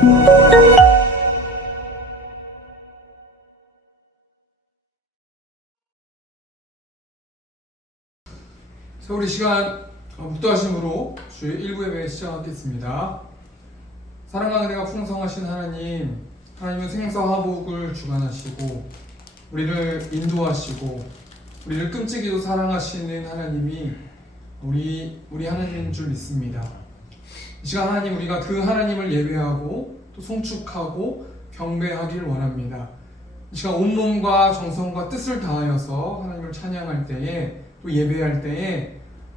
자, 우리 시간 묵도하심으로 주의 1부 예배 시작하겠습니다. 사랑과 은혜가 풍성하신 하나님, 하나님은 생사화복을 주관하시고 우리를 인도하시고 우리를 끔찍이도 사랑하시는 하나님이 우리 하나님인 줄 믿습니다. 이 시간 하나님, 우리가 그 하나님을 예배하고 또 송축하고 경배하기를 원합니다. 이 시간 온몸과 정성과 뜻을 다하여서 하나님을 찬양할 때에 또 예배할 때에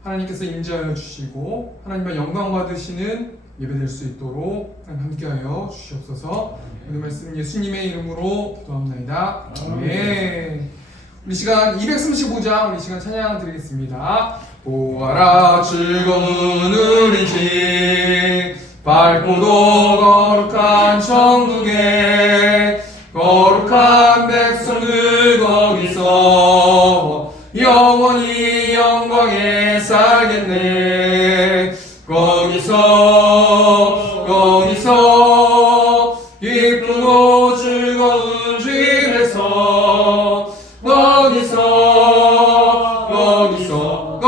하나님께서 임재하여 주시고 하나님의 영광 받으시는 예배될 수 있도록 함께하여 주시옵소서. 오늘 말씀 예수님의 이름으로 기도합나이다. 아멘. 우리 시간 235장 우리 시간 찬양 드리겠습니다. 보아라 즐거운 우리 집 밝고도 거룩한 천국에 거룩한 백성들 거기서 영원히 영광에 살겠네. 거기서 기쁘고 즐거운 집에서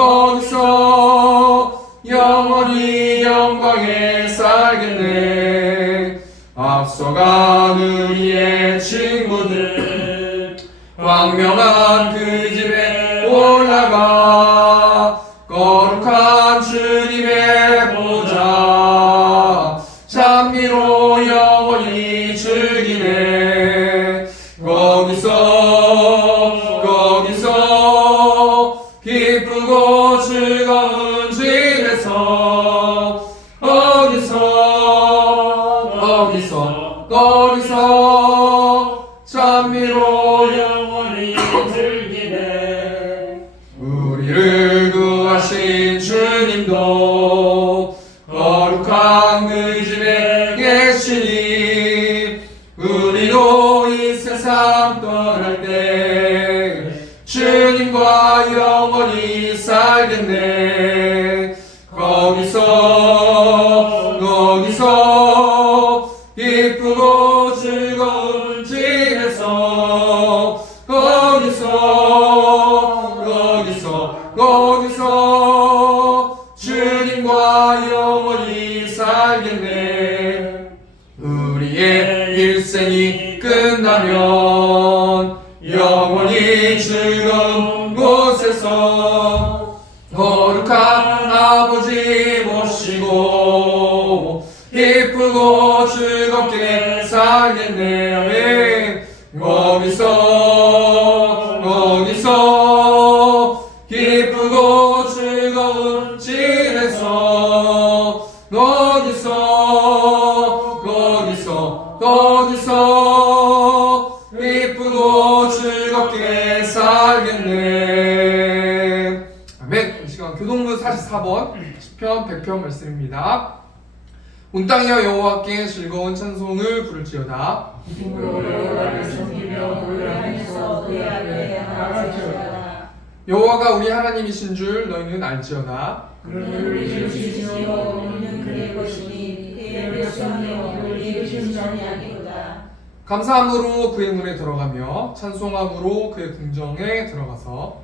거기서 영원히 영광에 살겠네. 앞서간 우리의 친구들 광명한 그 집에 올라가 거룩한 주님의 보좌 찬미로 영원히 즐기네. 거기서 기쁘고 즐거운 집에서 거기서 찬미로 영원히 즐기네. 우리를 구하신 주님도 거룩한 그 집에 계시니 우리도 이 세상 떠날 때 주님과 영원히 살겠네. 거기서 기쁘고 즐거운 집에서 거기서 주님과 영원히 살겠네. 우리의 일생이 끝나면 영원히 즐거운 곳에서 거룩한 아버지 모시고 기쁘고 즐겁게 살겠네. 아멘. 거기서 기쁘고 즐거운 집에서 거기서 기쁘고 즐겁게 살겠네. 아멘. 이 시간 교동문 44번 10편 100편 말씀입니다. 온 땅이여 여호와께 즐거운 찬송을 부를지어다. 여호와가 우리 하나님이신 줄 너희는 알지어다. 감사함으로 그의 문에 들어가며 찬송함으로 그의 궁정에 들어가서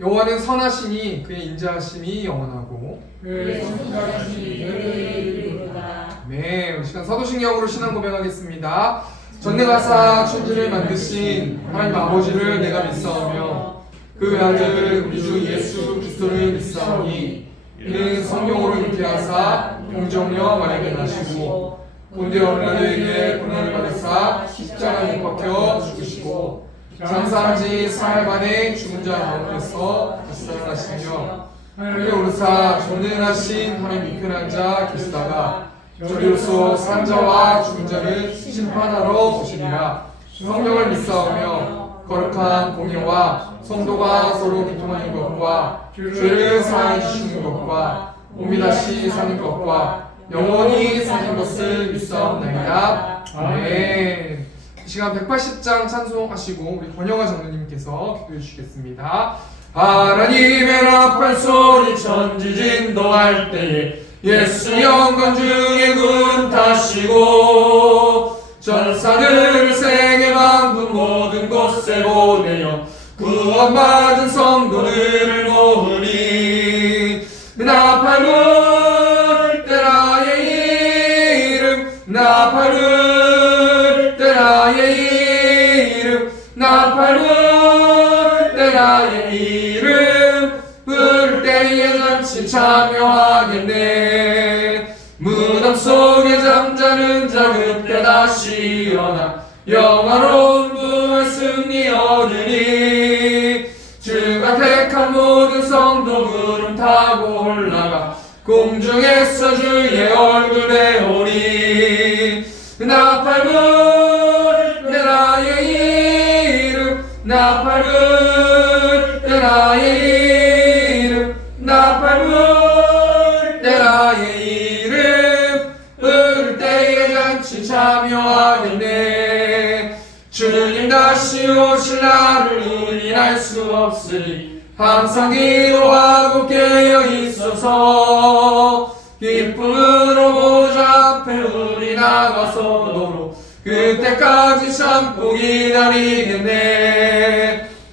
여호와는 선하시니 그의 인자하심이 영원하고 네, 우리 시간 사도신경으로 신앙 고백하겠습니다. 전능하사 천지를 만드신 하나님 아버지를 내가 믿사오며 그 아들 우리 주 예수 그리스도를 믿사오니 이는 성령으로 잉태하사 공정령 아래에 나시고 본디오 빌라도에게 고난을 받으사 십자가에 못 박혀 죽으시고 장사한 지 사흘 만에 죽은 자 가운데서 다시 살아나시며 하늘에 오르사 전능하신 하나님 이편한 자 계시다가 저리로서 산 자와 죽은 자를 심판하러 오시리라. 성령을 믿사오며 거룩한 공예와 성도가 서로 교통하는 것과 죄를 사하여 주시는 것과 몸이 다시 사는 것과 영원히 사는 것을 믿사옵나이다. 아멘. 이 시간 180장 찬송하시고 우리 권영아 장로님께서 기도해 주시겠습니다. 하나님의 나팔 소리 천지 진동할 때에 예수 영광 중에 구름 타시고 전사들 세계 만국 모든 곳에 보내어 구원받은 성도들을 모으니 나팔을 때 나의 이름 나팔을 때 나의 이름 나팔을 때 나의 이름 부를 때에 잔치 참여하겠네 무덤 속에 잠자는 자 그때 다시 일어나 영화로운 부활 승리 얻으니 주가 택한 모든 성도 구름 타고 올라가 공중에서 주의 얼굴 배우리 나팔을 때 나의 이름 나팔을 때 나의 이름 나팔을 때 나의 이름 부를 때에 잔치 참여하겠네 주님 다시 오실 날을 우린 알 수 없으니 항상 기도하고 깨어 있어서 기쁨으로 보좌 앞에 우리 나가서도록 그때까지 참고 기다리겠네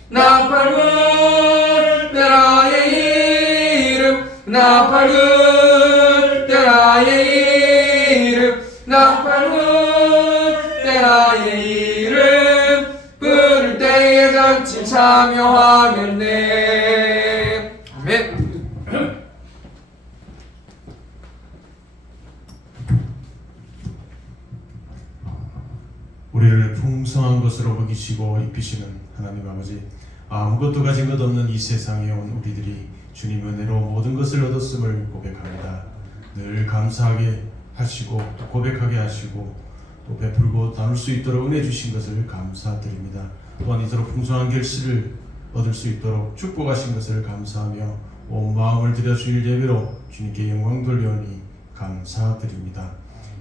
나팔을 때 나의 이름 나팔을 때 나의 이름 나팔을 때 나의 이름 부를 때에 잔치 참여하겠네 아멘. 우리를 풍성한 것으로 먹이시고 입히시는 하나님 아버지 아무것도 가진 것 없는 이 세상에 온 우리들이 주님 은혜로 모든 것을 얻었음을 고백합니다. 늘 감사하게 하시고 또 고백하게 하시고 또 베풀고 나눌 수 있도록 은혜 주신 것을 감사드립니다. 또한 이토록 풍성한 결실을 얻을 수 있도록 축복하신 것을 감사하며 온 마음을 들여 주일 예배로 주님께 영광 돌려오니 감사드립니다.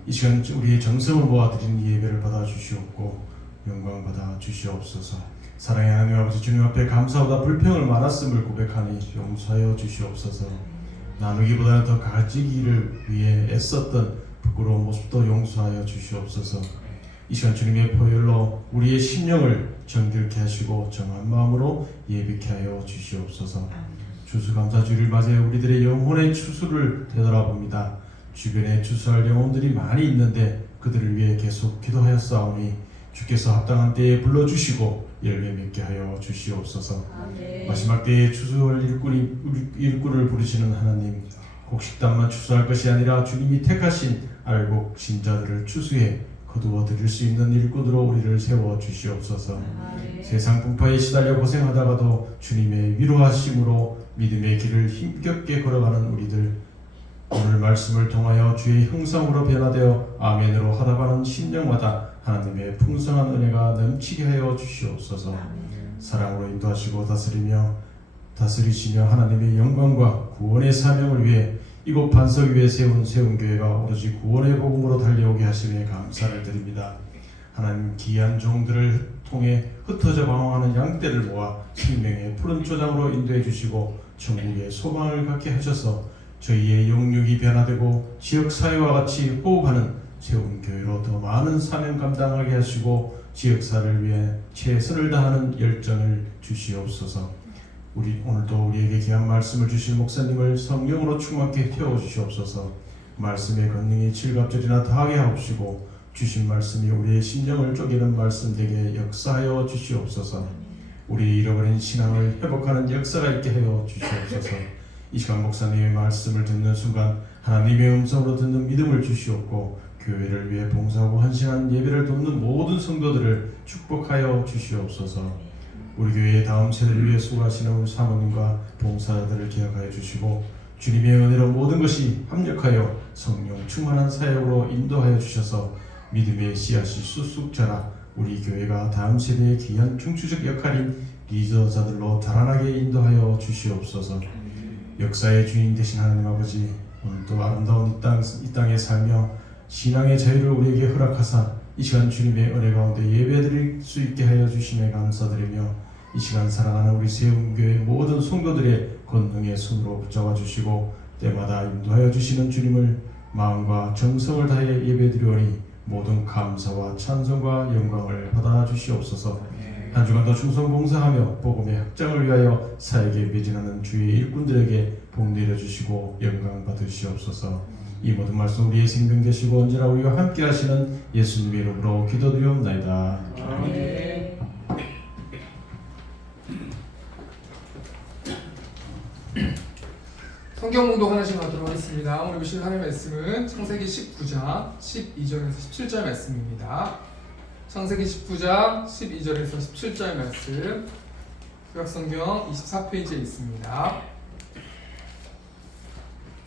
이 시간 우리의 정성을 모아드리는 이 예배를 받아 주시옵고 영광 받아 주시옵소서. 사랑의 하나님 아버지 주님 앞에 감사보다 불평을 많았음을 고백하니 용서하여 주시옵소서. 나누기보다는 더 가지기를 위해 애썼던 부끄러운 모습도 용서하여 주시옵소서. 이 시간 주님의 보혈로 우리의 심령을 정결케 하시고 정한 마음으로 예비케 하여 주시옵소서. 추수감사주를 맞이해 우리들의 영혼의 추수를 되돌아봅니다. 주변에 추수할 영혼들이 많이 있는데 그들을 위해 계속 기도하였사오니 주께서 합당한 때에 불러주시고 열매 맺게 하여 주시옵소서. 아멘. 마지막 때에 추수할 일꾼을 부르시는 하나님, 곡식단만 추수할 것이 아니라 주님이 택하신 알곡 신자들을 추수해 거두어 드릴 수 있는 일꾼으로 우리를 세워 주시옵소서. 아멘. 세상 풍파에 시달려 고생하다가도 주님의 위로하심으로 믿음의 길을 힘겹게 걸어가는 우리들, 오늘 말씀을 통하여 주의 형상으로 변화되어 아멘으로 하다가는 심령마다 하나님의 풍성한 은혜가 넘치게 하여 주시옵소서. 사랑으로 인도하시고 다스리시며 하나님의 영광과 구원의 사명을 위해 이곳 반석 위에 세운 세운교회가 오로지 구원의 복음으로 달려오게 하심에 감사를 드립니다. 하나님 귀한 종들을 통해 흩어져 방황하는 양떼를 모아 생명의 푸른 초장으로 인도해 주시고 천국의 소망을 갖게 하셔서 저희의 영육이 변화되고 지역사회와 같이 호흡하는 세운교회로 더 많은 사명 감당하게 하시고 지역사를 위해 최선을 다하는 열정을 주시옵소서. 오늘도 우리에게 귀한 말씀을 주실 목사님을 성령으로 충만케 태워주시옵소서. 말씀의 권능이 칠갑절이나 다하게 하옵시고 주신 말씀이 우리의 심령을 쪼개는 말씀 되게 역사하여 주시옵소서. 우리의 잃어버린 신앙을 회복하는 역사가 있게 하여 주시옵소서. 이 시간 목사님의 말씀을 듣는 순간 하나님의 음성으로 듣는 믿음을 주시옵고 교회를 위해 봉사하고 헌신한 예배를 돕는 모든 성도들을 축복하여 주시옵소서. 우리 교회의 다음 세대를 위해 수고하시는 우리 사모님과 봉사자들을 기억하여 주시고 주님의 은혜로 모든 것이 합력하여 성령 충만한 사역으로 인도하여 주셔서 믿음의 씨앗이 쑥쑥 자라 우리 교회가 다음 세대의 귀한 중추적 역할인 리더자들로 자라나게 인도하여 주시옵소서. 역사의 주인 되신 하나님 아버지, 오늘도 아름다운 이 땅에 살며 신앙의 자유를 우리에게 허락하사 이 시간 주님의 은혜 가운데 예배드릴 수 있게 하여 주심에 감사드리며 이 시간 사랑하는 우리 세운교회 모든 성도들의 권능의 손으로 붙잡아 주시고 때마다 인도하여 주시는 주님을 마음과 정성을 다해 예배드리오니 모든 감사와 찬송과 영광을 받아 주시옵소서. 한 주간도 충성 봉사하며 복음의 확장을 위하여 사역에 매진하는 주의 일꾼들에게 복 내려주시고 영광 받으시옵소서. 이 모든 말씀 우리의 생명 되시고 언제나 우리와 함께 하시는 예수님의 이름으로 기도드리옵나이다. 아멘. 성경 공독 하나씩 하도록 하겠습니다. 오늘 보실 하나님의 말씀은 창세기 19장 12절에서 17절 말씀입니다. 창세기 19장 12절에서 17절 말씀, 구약성경 24페이지에 있습니다.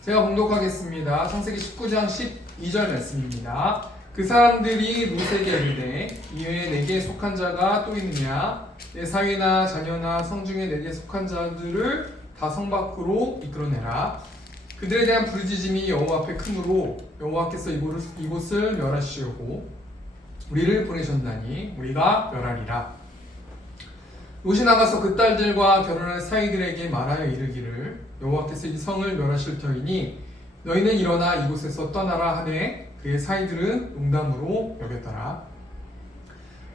제가 봉독하겠습니다. 창세기 19장 12절 말씀입니다. 그 사람들이 롯에게 이르되 이외에 내게 속한 자가 또 있느냐? 내 사위나 자녀나 성중에 내게 속한 자들을 다 성 밖으로 이끌어내라. 그들에 대한 부르짖음이 여호와 앞에 크므로 여호와께서 이곳을 멸하시려고 우리를 보내셨나니 우리가 멸하리라. 롯이 나가서 그 딸들과 결혼한 사이들에게 말하여 이르기를 여호와께서 이 성을 멸하실 터이니 너희는 일어나 이곳에서 떠나라 하되 그의 사이들은 농담으로 여겼더라.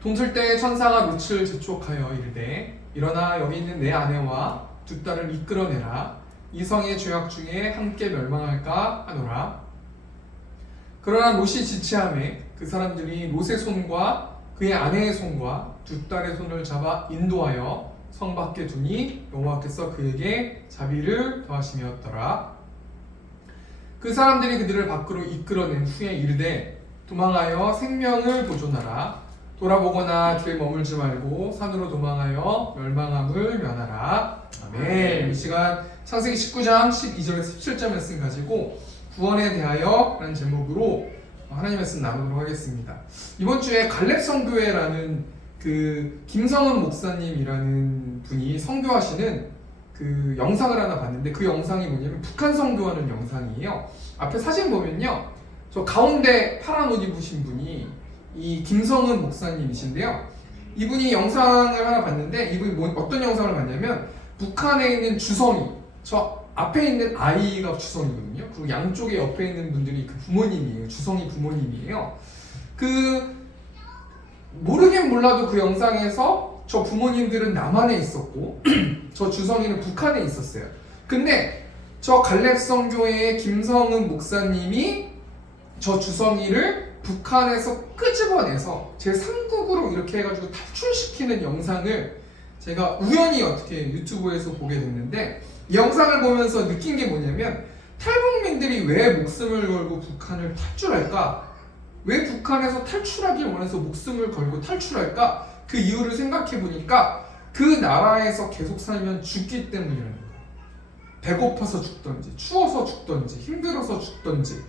동틀 때 천사가 롯을 재촉하여 이르되 일어나 여기 있는 내 아내와 두 딸을 이끌어내라. 이 성의 죄악 중에 함께 멸망할까 하노라. 그러나 롯이 지체하매 그 사람들이 롯의 손과 그의 아내의 손과 두 딸의 손을 잡아 인도하여 성 밖에 두니 여호와께서 그에게 자비를 더하심이었더라. 그 사람들이 그들을 밖으로 이끌어낸 후에 이르되 도망하여 생명을 보존하라. 돌아보거나 뒤에 머물지 말고 산으로 도망하여 멸망함을 면하라. 아멘. 이 시간 창세기 19장 12절에서 17절 말씀 가지고 구원에 대하여 라는 제목으로 하나님의 말씀 나누도록 하겠습니다. 이번 주에 갈렙 선교회라는 그 김성은 목사님이라는 분이 선교하시는 그 영상을 하나 봤는데 그 영상이 뭐냐면 북한 선교하는 영상이에요. 앞에 사진 보면요, 저 가운데 파란 옷 입으신 분이 이 김성은 목사님이신데요. 이분이 영상을 하나 봤는데 이분이 어떤 영상을 봤냐면 북한에 있는 주성이, 저 앞에 있는 아이가 주성이거든요. 그리고 양쪽에 옆에 있는 분들이 그 부모님이에요. 주성이 부모님이에요. 그 모르긴 몰라도 그 영상에서 저 부모님들은 남한에 있었고 저 주성이는 북한에 있었어요. 근데 저 갈렙 선교회의 김성은 목사님이 저 주성이를 북한에서 끄집어내서 제3국으로 이렇게 해가지고 탈출시키는 영상을 제가 우연히 어떻게 유튜브에서 보게 됐는데, 이 영상을 보면서 느낀 게 뭐냐면 탈북민들이 왜 목숨을 걸고 북한을 탈출할까? 왜 북한에서 탈출하길 원해서 목숨을 걸고 탈출할까? 그 이유를 생각해 보니까 그 나라에서 계속 살면 죽기 때문이라는 거예요. 배고파서 죽던지 추워서 죽던지 힘들어서 죽던지,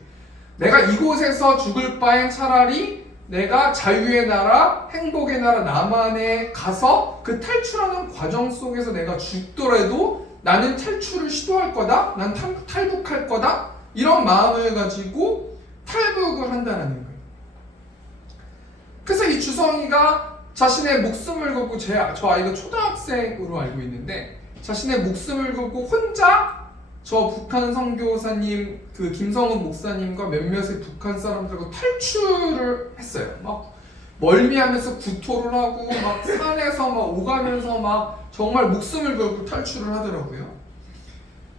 내가 이곳에서 죽을 바엔 차라리 내가 자유의 나라, 행복의 나라 남한에 가서 그 탈출하는 과정 속에서 내가 죽더라도 나는 탈출을 시도할 거다, 난 탈북할 거다, 이런 마음을 가지고 탈북을 한다는 거예요. 그래서 이 주성이가 자신의 목숨을 걸고, 저 아이가 초등학생으로 알고 있는데 자신의 목숨을 걸고 혼자 저 북한 선교사님, 그 김성은 목사님과 몇몇의 북한 사람들과 탈출을 했어요. 막 멀미하면서 구토를 하고 막 산에서 막 오가면서 막 정말 목숨을 걸고 탈출을 하더라고요.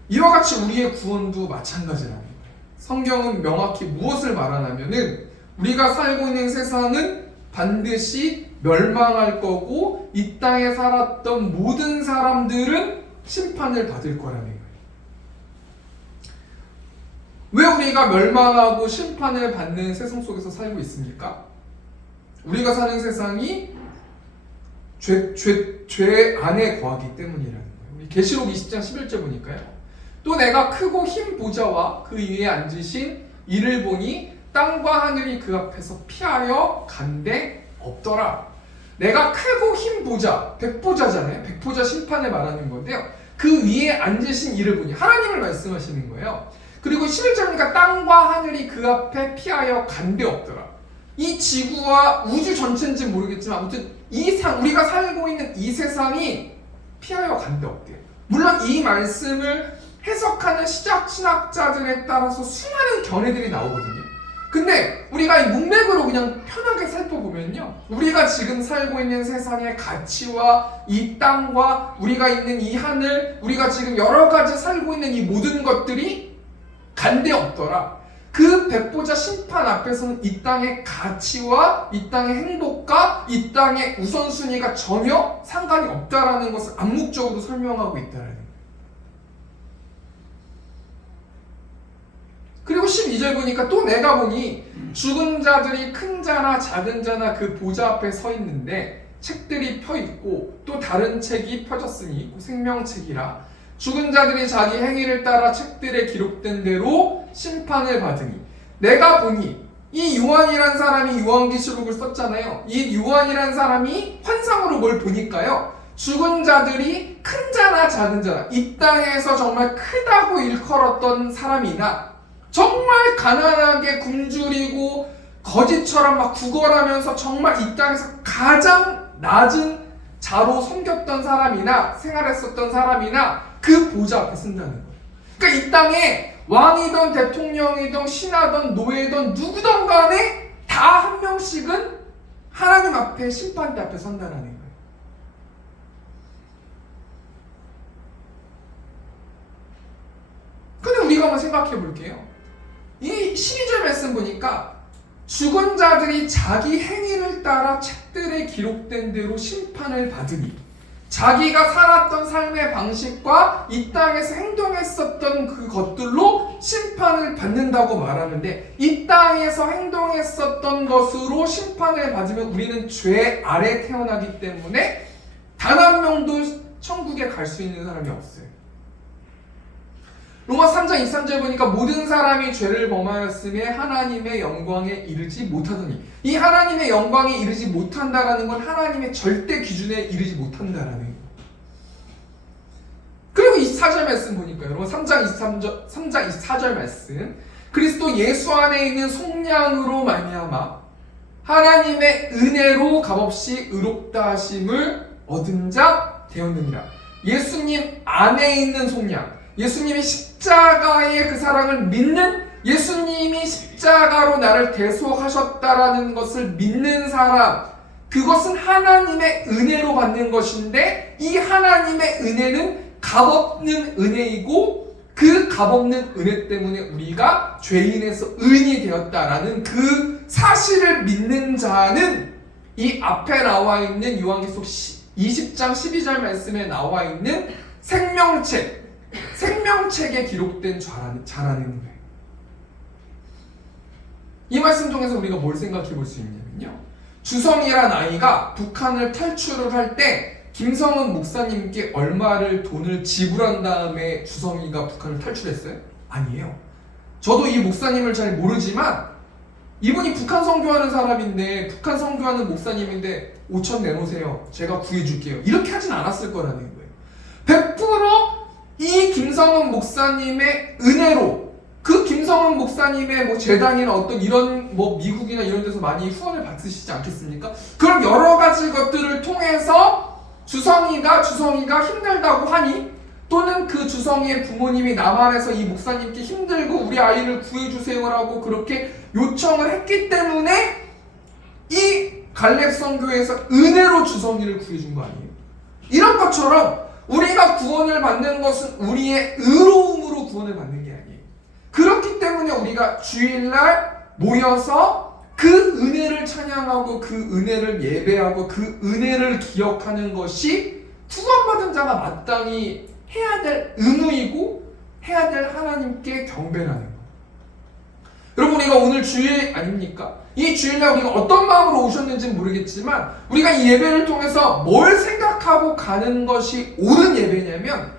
이와 같이 우리의 구원도 마찬가지라는 거예요. 성경은 명확히 무엇을 말하냐면은 우리가 살고 있는 세상은 반드시 멸망할 거고 이 땅에 살았던 모든 사람들은 심판을 받을 거라는 거예요. 왜 우리가 멸망하고 심판을 받는 세상 속에서 살고 있습니까? 우리가 사는 세상이 죄 안에 거하기 때문이라는 거예요. 우리 계시록 20장 11절 보니까요. 또 내가 크고 흰 보좌와 그 위에 앉으신 이를 보니 땅과 하늘이 그 앞에서 피하여 간데 없더라. 내가 크고 흰 보좌, 백보좌잖아요. 백보좌 심판을 말하는 건데요. 그 위에 앉으신 이를 보니 하나님을 말씀하시는 거예요. 그리고 11절이니까 땅과 하늘이 그 앞에 피하여 간데 없더라. 이 지구와 우주 전체인지 모르겠지만 아무튼 우리가 살고 있는 이 세상이 피하여 간데 없대요. 물론 이 말씀을 해석하는 신학자들에 따라서 수많은 견해들이 나오거든요. 근데 우리가 이 문맥으로 그냥 편하게 살펴보면요, 우리가 지금 살고 있는 세상의 가치와 이 땅과 우리가 있는 이 하늘, 우리가 지금 여러 가지 살고 있는 이 모든 것들이 간데 없더라. 그 백보자 심판 앞에서는 이 땅의 가치와 이 땅의 행복과 이 땅의 우선순위가 전혀 상관이 없다라는 것을 암묵적으로 설명하고 있다라는 거예요. 그리고 12절 보니까 또 내가 보니 죽은 자들이 큰 자나 작은 자나 그 보좌 앞에 서 있는데 책들이 펴 있고 또 다른 책이 펴졌으니 생명책이라 죽은 자들이 자기 행위를 따라 책들에 기록된 대로 심판을 받으니 내가 보니 이 요한이란 사람이 요한계시록을 썼잖아요. 이 요한이란 사람이 환상으로 뭘 보니까요, 죽은 자들이 큰 자나 작은 자나 이 땅에서 정말 크다고 일컬었던 사람이나 정말 가난하게 굶주리고 거지처럼 막 구걸하면서 정말 이 땅에서 가장 낮은 자로 섬겼던 사람이나 생활했었던 사람이나 그 보좌 앞에 쓴다는 거예요. 그러니까 이 땅에 왕이든 대통령이든 신하든 노예든 누구든 간에 다 한 명씩은 하나님 앞에 심판대 앞에 선다는 거예요. 근데 우리가 한번 생각해 볼게요. 이 12절 말씀 보니까 죽은 자들이 자기 행위를 따라 책들에 기록된 대로 심판을 받으니 자기가 살았던 삶의 방식과 이 땅에서 행동했었던 그 것들로 심판을 받는다고 말하는데, 이 땅에서 행동했었던 것으로 심판을 받으면 우리는 죄 아래 태어나기 때문에 단 한 명도 천국에 갈 수 있는 사람이 없어요. 로마 3장 23절 보니까 모든 사람이 죄를 범하였음에 하나님의 영광에 이르지 못하더니, 이 하나님의 영광에 이르지 못한다라는 건 하나님의 절대 기준에 이르지 못한다라는 거예요. 그리고 24절 말씀 보니까요, 로마 3장 24절 말씀, 그리스도 예수 안에 있는 속량으로 말미암아 하나님의 은혜로 값없이 의롭다 하심을 얻은 자 되었느니라. 예수님 안에 있는 속량, 예수님이 십자가의 그 사랑을 믿는, 예수님이 십자가로 나를 대속하셨다라는 것을 믿는 사람, 그것은 하나님의 은혜로 받는 것인데, 이 하나님의 은혜는 값없는 은혜이고 그 값없는 은혜 때문에 우리가 죄인에서 의인이 되었다라는 그 사실을 믿는 자는 이 앞에 나와 있는 요한계시록 20장 12절 말씀에 나와 있는 생명책에 기록된 자라는 거예요. 이 말씀 통해서 우리가 뭘 생각해 볼 수 있냐면요, 주성이란 아이가 북한을 탈출을 할 때 김성은 목사님께 얼마를 돈을 지불한 다음에 주성이가 북한을 탈출했어요? 아니에요. 저도 이 목사님을 잘 모르지만 이분이 북한 선교하는 사람인데, 북한 선교하는 목사님인데 5천 내놓으세요, 제가 구해줄게요, 이렇게 하진 않았을 거라는 거예요. 100% 이 김성은 목사님의 은혜로, 그 김성은 목사님의 뭐 재단이나 어떤 이런 뭐 미국이나 이런 데서 많이 후원을 받으시지 않겠습니까? 그럼 여러 가지 것들을 통해서 주성이가 힘들다고 하니, 또는 그 주성이의 부모님이 남한에서 이 목사님께 힘들고 우리 아이를 구해주세요라고 그렇게 요청을 했기 때문에 이 갈렙 선교에서 은혜로 주성이를 구해준 거 아니에요? 이런 것처럼 우리가 구원을 받는 것은 우리의 의로움으로 구원을 받는 게 아니에요. 그렇기 때문에 우리가 주일날 모여서 그 은혜를 찬양하고 그 은혜를 예배하고 그 은혜를 기억하는 것이 구원받은 자가 마땅히 해야 될 의무이고 해야 될 하나님께 경배라는 거. 여러분, 우리가 오늘 주일 아닙니까? 이 주일날 우리가 어떤 마음으로 오셨는지는 모르겠지만 우리가 이 예배를 통해서 뭘 생각하고 가는 것이 옳은 예배냐면,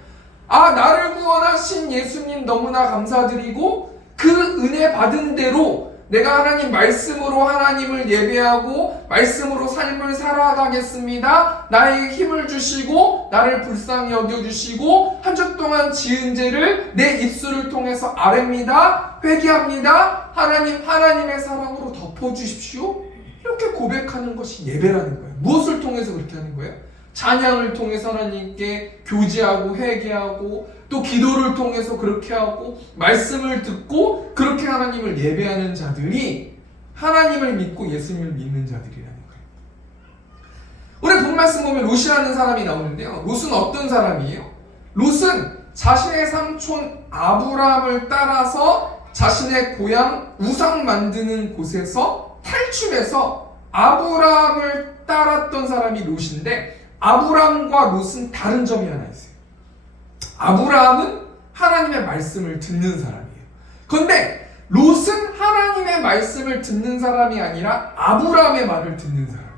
나를 구원하신 예수님 너무나 감사드리고 그 은혜 받은 대로 내가 하나님 말씀으로 하나님을 예배하고 말씀으로 삶을 살아가겠습니다. 나에게 힘을 주시고 나를 불쌍히 여겨주시고 한 주 동안 지은 죄를 내 입술을 통해서 아뢰입니다, 회개합니다, 하나님의 사랑으로 덮어주십시오, 이렇게 고백하는 것이 예배라는 거예요. 무엇을 통해서 그렇게 하는 거예요? 찬양을 통해서 하나님께 교제하고 회개하고 또 기도를 통해서 그렇게 하고 말씀을 듣고 그렇게 하나님을 예배하는 자들이 하나님을 믿고 예수님을 믿는 자들이라는 거예요. 오늘 본 말씀 보면 롯이라는 사람이 나오는데요. 롯은 어떤 사람이에요? 롯은 자신의 삼촌 아브라함을 따라서 자신의 고향 우상 만드는 곳에서 탈출해서 아브라함을 따랐던 사람이 롯인데, 아브라함과 롯은 다른 점이 하나 있어요. 아브라함은 하나님의 말씀을 듣는 사람이에요. 그런데 롯은 하나님의 말씀을 듣는 사람이 아니라 아브라함의 말을 듣는 사람이에요.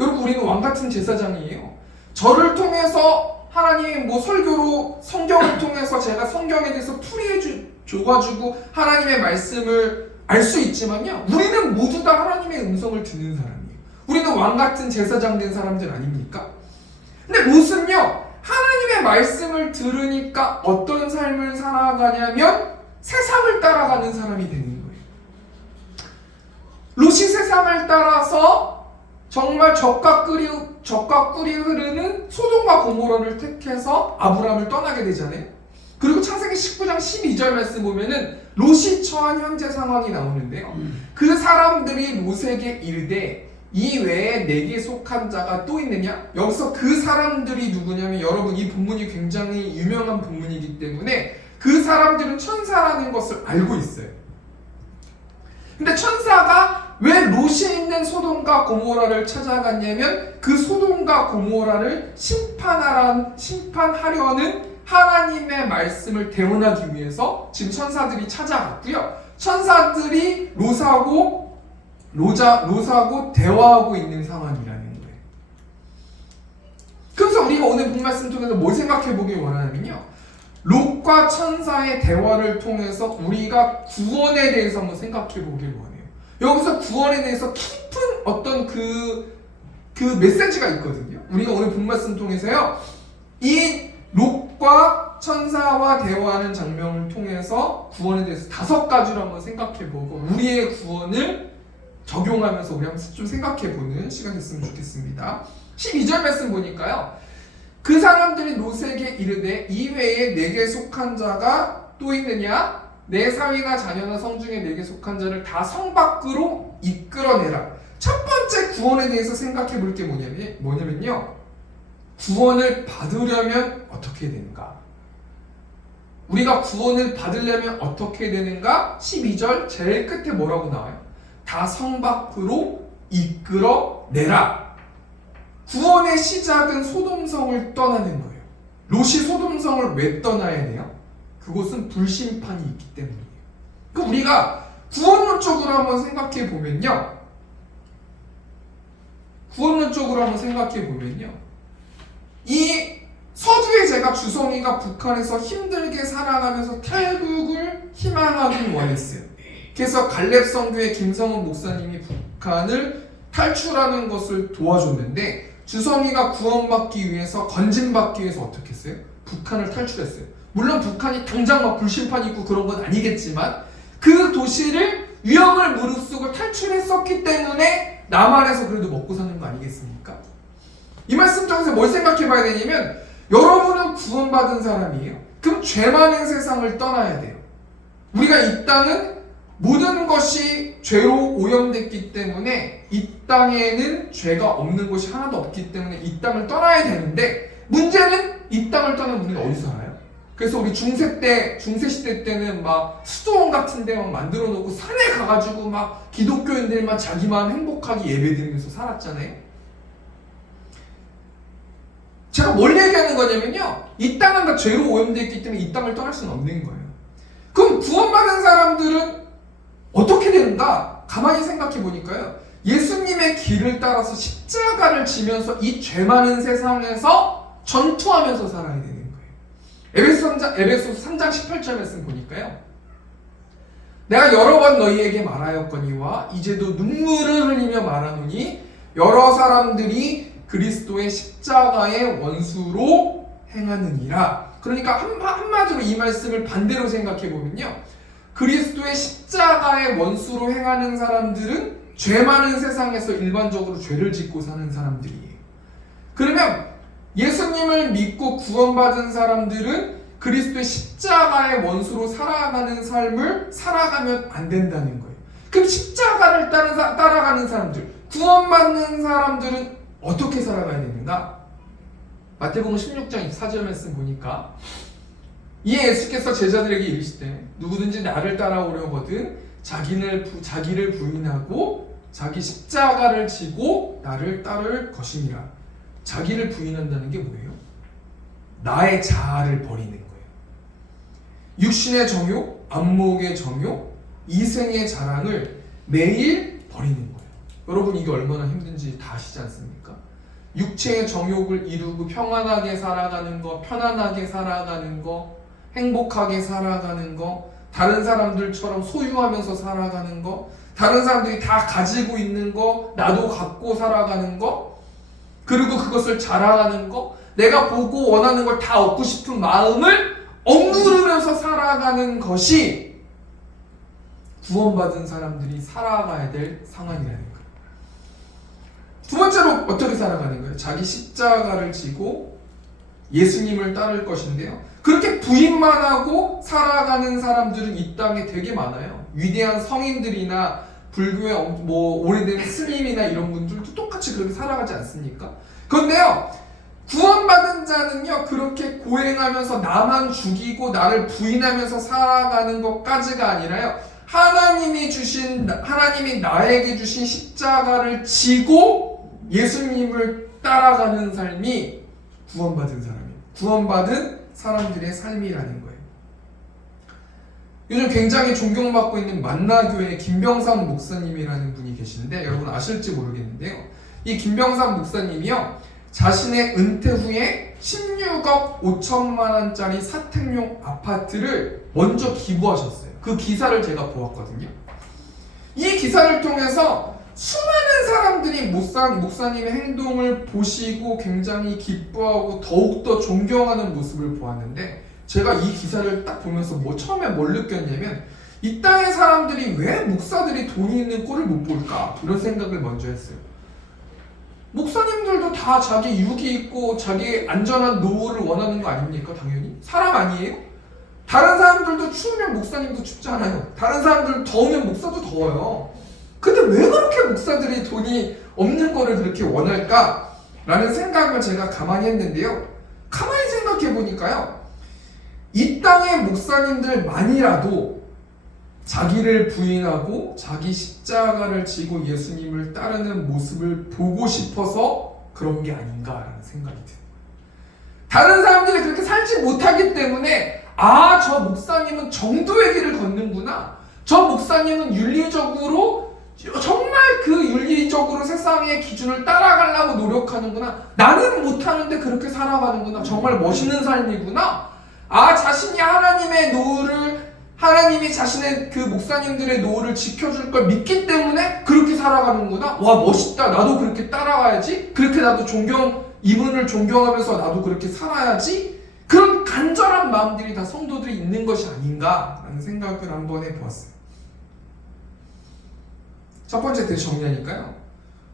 여러분, 우리는 왕같은 제사장이에요. 저를 통해서 하나님 설교로 성경을 통해서 제가 성경에 대해서 풀이해 줘가지고 하나님의 말씀을 알 수 있지만요, 우리는 모두 다 하나님의 음성을 듣는 사람이에요. 우리는 왕같은 제사장 된 사람들 아닙니까? 근데 롯은요, 하나님의 말씀을 들으니까 어떤 삶을 살아가냐면 세상을 따라가는 사람이 되는 거예요. 롯이 세상을 따라서 정말 젖과 꿀이 흐르는 소돔과 고모라를 택해서 아브라함을 떠나게 되잖아요. 그리고 창세기 19장 12절 말씀 보면은 롯이 처한 현재 상황이 나오는데요. 그 사람들이 롯에게 이르되 이 외에 내게 속한 자가 또 있느냐? 여기서 그 사람들이 누구냐면, 여러분, 이 본문이 굉장히 유명한 본문이기 때문에 그 사람들은 천사라는 것을 알고 있어요. 근데 천사가 왜 롯이 있는 소돔과 고모라를 찾아갔냐면, 그 소돔과 고모라를 심판하려는 하나님의 말씀을 대언하기 위해서 지금 천사들이 찾아갔고요. 천사들이 롯하고 대화하고 있는 상황이라는 거예요. 그래서 우리가 오늘 본 말씀 통해서 뭘 생각해 보길 원하냐면요, 롯과 천사의 대화를 통해서 우리가 구원에 대해서 한번 생각해 보길 원해요. 여기서 구원에 대해서 깊은 어떤 그 메시지가 있거든요. 우리가 오늘 본 말씀 통해서요, 이 롯과 천사와 대화하는 장면을 통해서 구원에 대해서 5가지로 한번 생각해 보고 우리의 구원을 적용하면서 우리 한번 좀 생각해보는 시간이 됐으면 좋겠습니다. 12절 말씀 보니까요, 그 사람들이 롯에게 이르되 이 외에 내게 속한 자가 또 있느냐? 내 사위나 자녀나 성중에 내게 속한 자를 다 성 밖으로 이끌어내라. 첫 번째 구원에 대해서 생각해 볼 게 뭐냐면요, 구원을 받으려면 어떻게 되는가? 우리가 구원을 받으려면 어떻게 되는가? 12절 제일 끝에 뭐라고 나와요? 다 성 밖으로 이끌어내라. 구원의 시작은 소돔성을 떠나는 거예요. 롯이 소돔성을 왜 떠나야 돼요? 그곳은 불심판이 있기 때문이에요. 그럼 우리가 구원론적으로 한번 생각해 보면요, 이 서두에 제가 주성이가 북한에서 힘들게 살아가면서 탈북을 희망하긴 원했어요. 그래서 갈렙성교회 김성훈 목사님이 북한을 탈출하는 것을 도와줬는데, 주성이가 구원받기 위해서, 건진받기 위해서 어떻게 했어요? 북한을 탈출했어요. 물론 북한이 당장 막 불심판이 있고 그런 건 아니겠지만 그 도시를 위험을 무릅쓰고 탈출했었기 때문에 남한에서 그래도 먹고 사는 거 아니겠습니까? 이 말씀 통해서 뭘 생각해 봐야 되냐면, 여러분은 구원받은 사람이에요. 그럼 죄 많은 세상을 떠나야 돼요. 우리가 이 땅은 모든 것이 죄로 오염됐기 때문에 이 땅에는 죄가 없는 곳이 하나도 없기 때문에 이 땅을 떠나야 되는데, 문제는 이 땅을 떠나면 우리가 어디서 살아요? 그래서 우리 중세시대 때는 막 수도원 같은 데 막 만들어 놓고 산에 가가지고 막 기독교인들만 자기만 행복하게 예배드리면서 살았잖아요. 제가 뭘 얘기하는 거냐면요, 이 땅은 다 죄로 오염되어 있기 때문에 이 땅을 떠날 수는 없는 거예요. 그럼 구원받은 사람들은 어떻게 되는가? 가만히 생각해 보니까요, 예수님의 길을 따라서 십자가를 지면서 이 죄 많은 세상에서 전투하면서 살아야 되는 거예요. 에베소서 3장 18절 말씀 보니까요, 내가 여러 번 너희에게 말하였거니와 이제도 눈물을 흘리며 말하노니 여러 사람들이 그리스도의 십자가의 원수로 행하느니라. 그러니까 한마디로 이 말씀을 반대로 생각해 보면요, 그리스도의 십자가의 원수로 행하는 사람들은 죄 많은 세상에서 일반적으로 죄를 짓고 사는 사람들이에요. 그러면 예수님을 믿고 구원받은 사람들은 그리스도의 십자가의 원수로 살아가는 삶을 살아가면 안 된다는 거예요. 그럼 십자가를 따라가는 사람들, 구원받는 사람들은 어떻게 살아가야 되는가? 마태복음 16장 24절 말씀 보니까 이에 예수께서 제자들에게 이르시되 누구든지 나를 따라오려거든 자기를 부인하고 자기 십자가를 지고 나를 따를 것이니라. 자기를 부인한다는 게 뭐예요? 나의 자아를 버리는 거예요. 육신의 정욕, 안목의 정욕, 이생의 자랑을 매일 버리는 거예요. 여러분 이게 얼마나 힘든지 다 아시지 않습니까? 육체의 정욕을 이루고 평안하게 살아가는 거, 편안하게 살아가는 거, 행복하게 살아가는 거, 다른 사람들처럼 소유하면서 살아가는 거, 다른 사람들이 다 가지고 있는 거 나도 갖고 살아가는 거, 그리고 그것을 자랑하는 거, 내가 보고 원하는 걸 다 얻고 싶은 마음을 억누르면서 살아가는 것이 구원받은 사람들이 살아가야 될 상황이라는 거예요. 두 번째로 어떻게 살아가는 거예요? 자기 십자가를 지고 예수님을 따를 것인데요. 그렇게 부인만 하고 살아가는 사람들은 이 땅에 되게 많아요. 위대한 성인들이나 불교의 오래된 스님이나 이런 분들도 똑같이 그렇게 살아가지 않습니까? 그런데요, 구원받은 자는요, 그렇게 고행하면서 나만 죽이고 나를 부인하면서 살아가는 것까지가 아니라요, 하나님이 나에게 주신 십자가를 지고 예수님을 따라가는 삶이 구원받은 사람이에요. 구원받은 사람들의 삶이라는 거예요. 요즘 굉장히 존경받고 있는 만나교회 김병삼 목사님이라는 분이 계시는데 여러분 아실지 모르겠는데요. 이 김병삼 목사님이요, 자신의 은퇴 후에 16억 5천만 원짜리 사택용 아파트를 먼저 기부하셨어요. 그 기사를 제가 보았거든요. 이 기사를 통해서 수많은 사람들이 목사님의 행동을 보시고 굉장히 기뻐하고 더욱더 존경하는 모습을 보았는데, 제가 이 기사를 딱 보면서 처음에 뭘 느꼈냐면, 이 땅의 사람들이 왜 목사들이 돈이 있는 꼴을 못 볼까? 이런 생각을 먼저 했어요. 목사님들도 다 자기 유기 있고 자기 안전한 노후를 원하는 거 아닙니까? 당연히 사람 아니에요? 다른 사람들도 추우면 목사님도 춥잖아요. 다른 사람들 더우면 목사도 더워요. 근데 왜 그렇게 목사들이 돈이 없는 거를 그렇게 원할까? 라는 생각을 제가 가만히 했는데요, 가만히 생각해 보니까요, 이 땅의 목사님들만이라도 자기를 부인하고 자기 십자가를 지고 예수님을 따르는 모습을 보고 싶어서 그런 게 아닌가라는 생각이 들어요. 다른 사람들이 그렇게 살지 못하기 때문에 저 목사님은 정도의 길을 걷는구나, 저 목사님은 윤리적으로 정말 그 윤리적으로 세상의 기준을 따라가려고 노력하는구나, 나는 못하는데 그렇게 살아가는구나, 정말 멋있는 삶이구나, 자신이 하나님이 자신의 그 목사님들의 노후를 지켜줄 걸 믿기 때문에 그렇게 살아가는구나, 와 멋있다, 나도 그렇게 따라가야지, 그렇게 나도 이분을 존경하면서 나도 그렇게 살아야지, 그런 간절한 마음들이 다 성도들이 있는 것이 아닌가라는 생각을 한번 해보았어요. 첫 번째 대해 정리하니까요,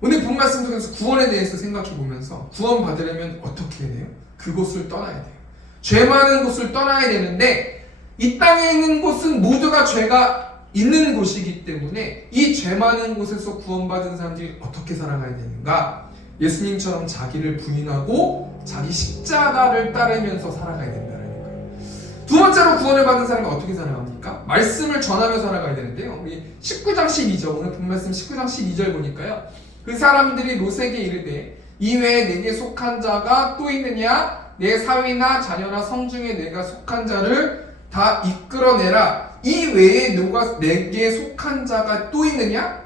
오늘 본 말씀 중에서 구원에 대해서 생각해 보면서 구원 받으려면 어떻게 해야 돼요? 그곳을 떠나야 돼요. 죄 많은 곳을 떠나야 되는데, 이 땅에 있는 곳은 모두가 죄가 있는 곳이기 때문에 이 죄 많은 곳에서 구원받은 사람들이 어떻게 살아가야 되는가? 예수님처럼 자기를 부인하고 자기 십자가를 따르면서 살아가야 된다는 거예요. 두 번째로 구원을 받은 사람이 어떻게 살아갑니까? 말씀을 전하며 살아가야 되는데요, 우리 19장 12절, 오늘 본 말씀 19장 12절 보니까요, 그 사람들이 롯에게 이르되 이외에 내게 속한 자가 또 있느냐? 내 사위나 자녀나 성중에 내가 속한 자를 다 이끌어내라. 이 외에 누가 내게 속한 자가 또 있느냐?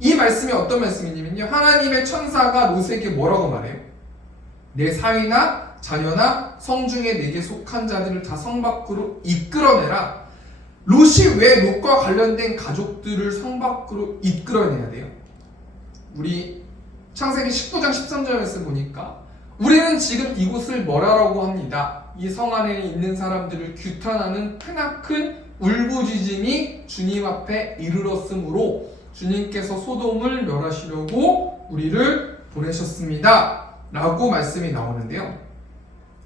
이 말씀이 어떤 말씀이냐면요, 하나님의 천사가 롯에게 뭐라고 말해요? 내 사위나 자녀나 성중에 내게 속한 자들을 다 성 밖으로 이끌어내라. 롯이 왜 롯과 관련된 가족들을 성 밖으로 이끌어내야 돼요? 우리 창세기 19장 13절 말씀 보니까 우리는 지금 이곳을 뭐라고 합니다. 이 성 안에 있는 사람들을 규탄하는 크나큰 울부짖음이 주님 앞에 이르렀으므로 주님께서 소돔을 멸하시려고 우리를 보내셨습니다 라고 말씀이 나오는데요.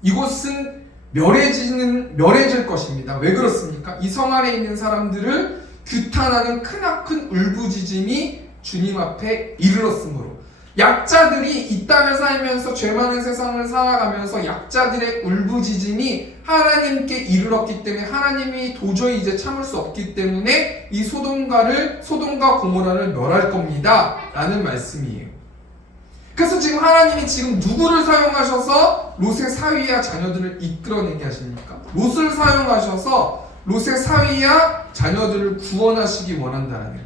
이곳은 멸해질 것입니다. 왜 그렇습니까? 이 성 안에 있는 사람들을 규탄하는 크나큰 울부짖음이 주님 앞에 이르렀으므로, 약자들이 이 땅을 살면서 죄 많은 세상을 살아가면서 약자들의 울부짖음이 하나님께 이르렀기 때문에 하나님이 도저히 이제 참을 수 없기 때문에 이 소돔과 고모라를 멸할 겁니다 라는 말씀이에요. 그래서 지금 하나님이 지금 누구를 사용하셔서 롯의 사위와 자녀들을 이끌어내게 하십니까? 롯을 사용하셔서 롯의 사위와 자녀들을 구원하시기 원한다는 거예요.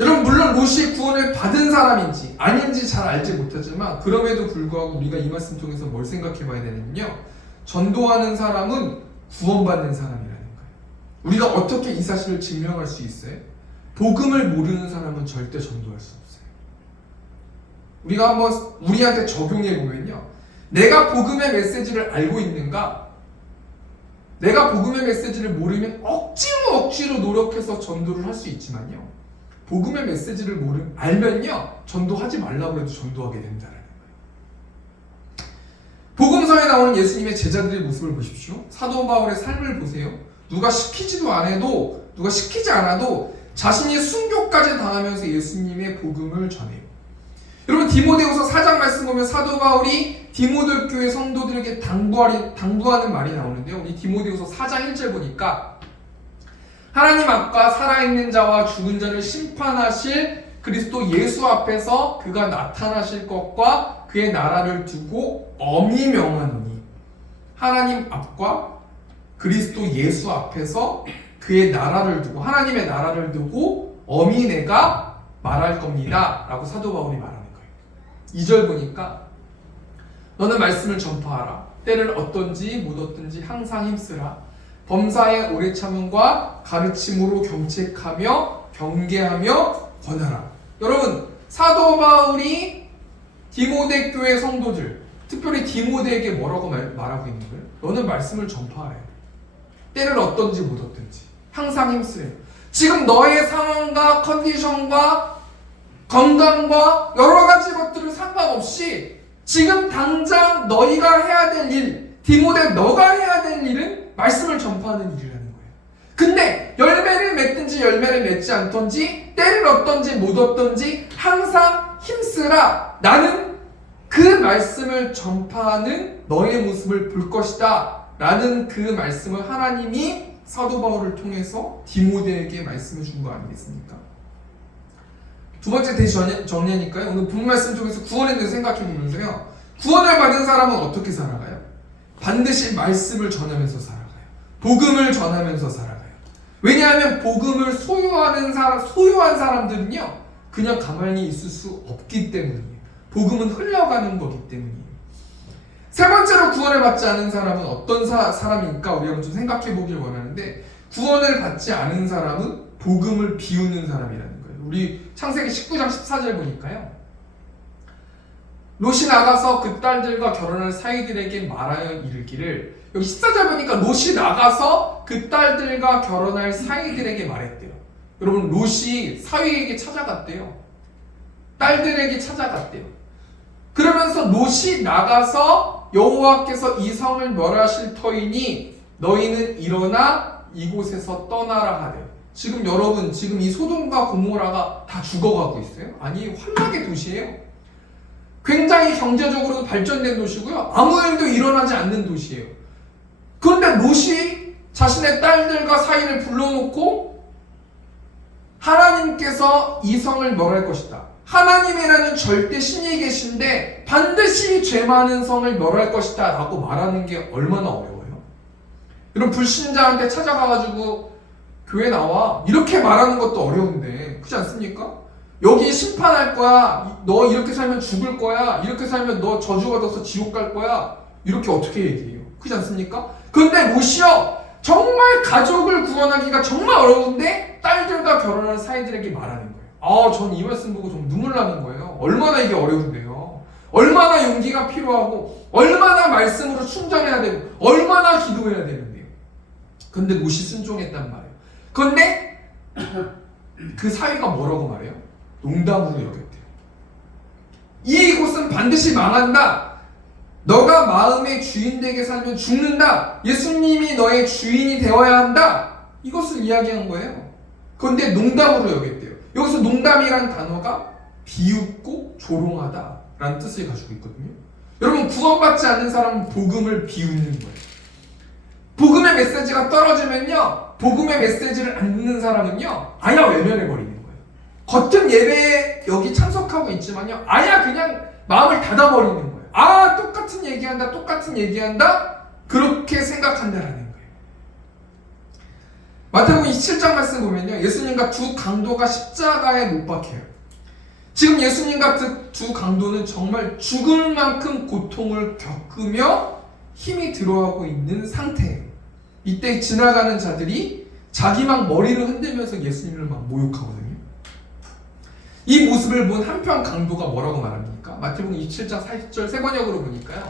여러분, 물론 롯이 구원을 받은 사람인지 아닌지 잘 알지 못하지만 그럼에도 불구하고 우리가 이 말씀 통해서 뭘 생각해 봐야 되냐면요, 전도하는 사람은 구원받는 사람이라는 거예요. 우리가 어떻게 이 사실을 증명할 수 있어요? 복음을 모르는 사람은 절대 전도할 수 없어요. 우리가 한번 우리한테 적용해 보면요, 내가 복음의 메시지를 알고 있는가? 내가 복음의 메시지를 모르면 억지로 노력해서 전도를 할 수 있지만요, 복음의 메시지를 알면요, 전도하지 말라고 해도 전도하게 된다는 거예요. 복음서에 나오는 예수님의 제자들의 모습을 보십시오. 사도 바울의 삶을 보세요. 누가 시키지 않아도 자신이 순교까지 당하면서 예수님의 복음을 전해요. 여러분, 디모데후서 4장 말씀 보면 사도 바울이 디모데 교회 성도들에게 당부하는 말이 나오는데요. 우리 디모데후서 4장 1절 보니까, 하나님 앞과 살아있는 자와 죽은 자를 심판하실 그리스도 예수 앞에서 그가 나타나실 것과 그의 나라를 두고 엄히 명하노니, 하나님 앞과 그리스도 예수 앞에서 그의 나라를 두고, 하나님의 나라를 두고 엄히 내가 말할 겁니다 라고 사도 바울이 말하는 거예요. 2절 보니까, 너는 말씀을 전파하라. 때를 얻든지 못 얻든지 항상 힘쓰라. 범사의 오래 참음과 가르침으로 경책하며 경계하며 권하라. 여러분, 사도 바울이 디모데 교회 성도들, 특별히 디모데에게 뭐라고 말하고 있는 거예요? 너는 말씀을 전파해. 때를 얻든지 못 얻든지 항상 힘쓰래. 지금 너의 상황과 컨디션과 건강과 여러 가지 것들을 상관없이 지금 당장 너희가 해야 될 일, 디모데 너가 해야 될 일은 말씀을 전파하는 일이라는 거예요. 근데 열매를 맺든지 열매를 맺지 않든지 때를 얻든지 못 얻든지 항상 힘쓰라. 나는 그 말씀을 전파하는 너의 모습을 볼 것이다 라는 그 말씀을 하나님이 사도 바울을 통해서 디모데에게 말씀해 준 거 아니겠습니까? 두 번째 대시 정리하니까요, 오늘 본 말씀 중에서 구원에 대해서 생각해 보면서요, 구원을 받은 사람은 어떻게 살아가요? 반드시 말씀을 전하면서 살아가요. 복음을 전하면서 살아가요. 왜냐하면 복음을 소유한 사람들은요, 그냥 가만히 있을 수 없기 때문이에요. 복음은 흘러가는 거기 때문이에요. 세 번째로 구원을 받지 않은 사람은 어떤 사람일까 우리가 좀 생각해 보길 원하는데, 구원을 받지 않은 사람은 복음을 비웃는 사람이라는 거예요. 우리 창세기 19장 14절 보니까요, 롯이 나가서 그 딸들과 결혼할 사위들에게 말하여 이르기를, 여기 14절 보니까 롯이 나가서 그 딸들과 결혼할 사위들에게 말했대요. 여러분, 롯이 사위에게 찾아갔대요. 딸들에게 찾아갔대요. 그러면서 롯이 나가서 여호와께서 이 성을 멸하실 터이니 너희는 일어나 이곳에서 떠나라 하래요. 지금 여러분, 지금 이 소돔과 고모라가 다 죽어가고 있어요? 아니, 환락의 도시예요. 굉장히 경제적으로 발전된 도시고요, 아무 일도 일어나지 않는 도시예요. 그런데 롯이 자신의 딸들과 사위를 불러놓고 하나님께서 이 성을 멸할 것이다, 하나님이라는 절대 신이 계신데 반드시 죄 많은 성을 멸할 것이다 라고 말하는 게 얼마나 어려워요? 여러분, 불신자한테 찾아가가지고 교회 나와 이렇게 말하는 것도 어려운데, 그렇지 않습니까? 여기 심판할 거야, 너 이렇게 살면 죽을 거야, 이렇게 살면 너 저주 받아서 지옥 갈 거야, 이렇게 어떻게 얘기해요? 그렇지 않습니까? 근데 롯이요, 정말 가족을 구원하기가 정말 어려운데 딸들과 결혼한 사이들에게 말하는 거예요. 전 이 말씀 보고 좀 눈물 나는 거예요. 얼마나 이게 어려운데요. 얼마나 용기가 필요하고 얼마나 말씀으로 충전해야 되고 얼마나 기도해야 되는데요. 근데 롯이 순종했단 말이에요. 근데 그 사위가 뭐라고 말해요? 농담으로 여겼대요. 이곳은 반드시 망한다. 너가 마음의 주인 되게 살면 죽는다. 예수님이 너의 주인이 되어야 한다. 이것을 이야기한 거예요. 그런데 농담으로 여겼대요. 여기서 농담이란 단어가 비웃고 조롱하다 라는 뜻을 가지고 있거든요. 여러분, 구원받지 않는 사람은 복음을 비웃는 거예요. 복음의 메시지가 떨어지면요, 복음의 메시지를 안 듣는 사람은요, 아야 외면해버리는 거예요. 겉은 예배에 여기 참석하고 있지만요, 아야 그냥 마음을 닫아버리는 거예요. 아, 똑같은 얘기한다, 그렇게 생각한다라는 거예요. 마태복음 27장 말씀 보면요, 예수님과 두 강도가 십자가에 못 박혀요. 지금 예수님과 그 두 강도는 정말 죽을 만큼 고통을 겪으며 힘이 들어가고 있는 상태예요. 이때 지나가는 자들이 자기 막 머리를 흔들면서 예수님을 막 모욕하거든요. 이 모습을 본 한편 강도가 뭐라고 말합니까? 마태복음 27장 40절 세 번역으로 보니까요,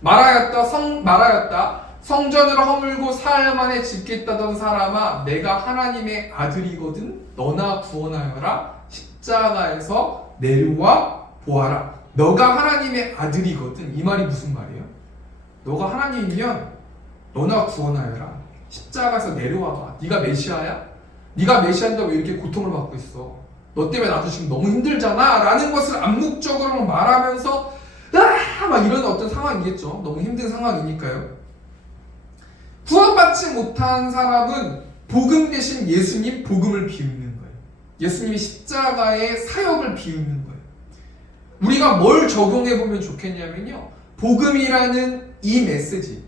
말하였다 성전을 허물고 사흘 만에 짓겠다던 사람아, 내가 하나님의 아들이거든 너나 구원하여라. 십자가에서 내려와 보아라. 너가 하나님의 아들이거든. 이 말이 무슨 말이에요? 너가 하나님이면 너나 구원하여라. 십자가에서 내려와봐. 네가 메시아야? 네가 메시아인데 왜 이렇게 고통을 받고 있어? 너 때문에 나도 지금 너무 힘들잖아 라는 것을 암묵적으로 말하면서 막 이런 어떤 상황이겠죠. 너무 힘든 상황이니까요. 구원받지 못한 사람은 복음 대신 예수님 복음을 비웃는 거예요. 예수님이 십자가의 사역을 비웃는 거예요. 우리가 뭘 적용해보면 좋겠냐면요, 복음이라는 이 메시지,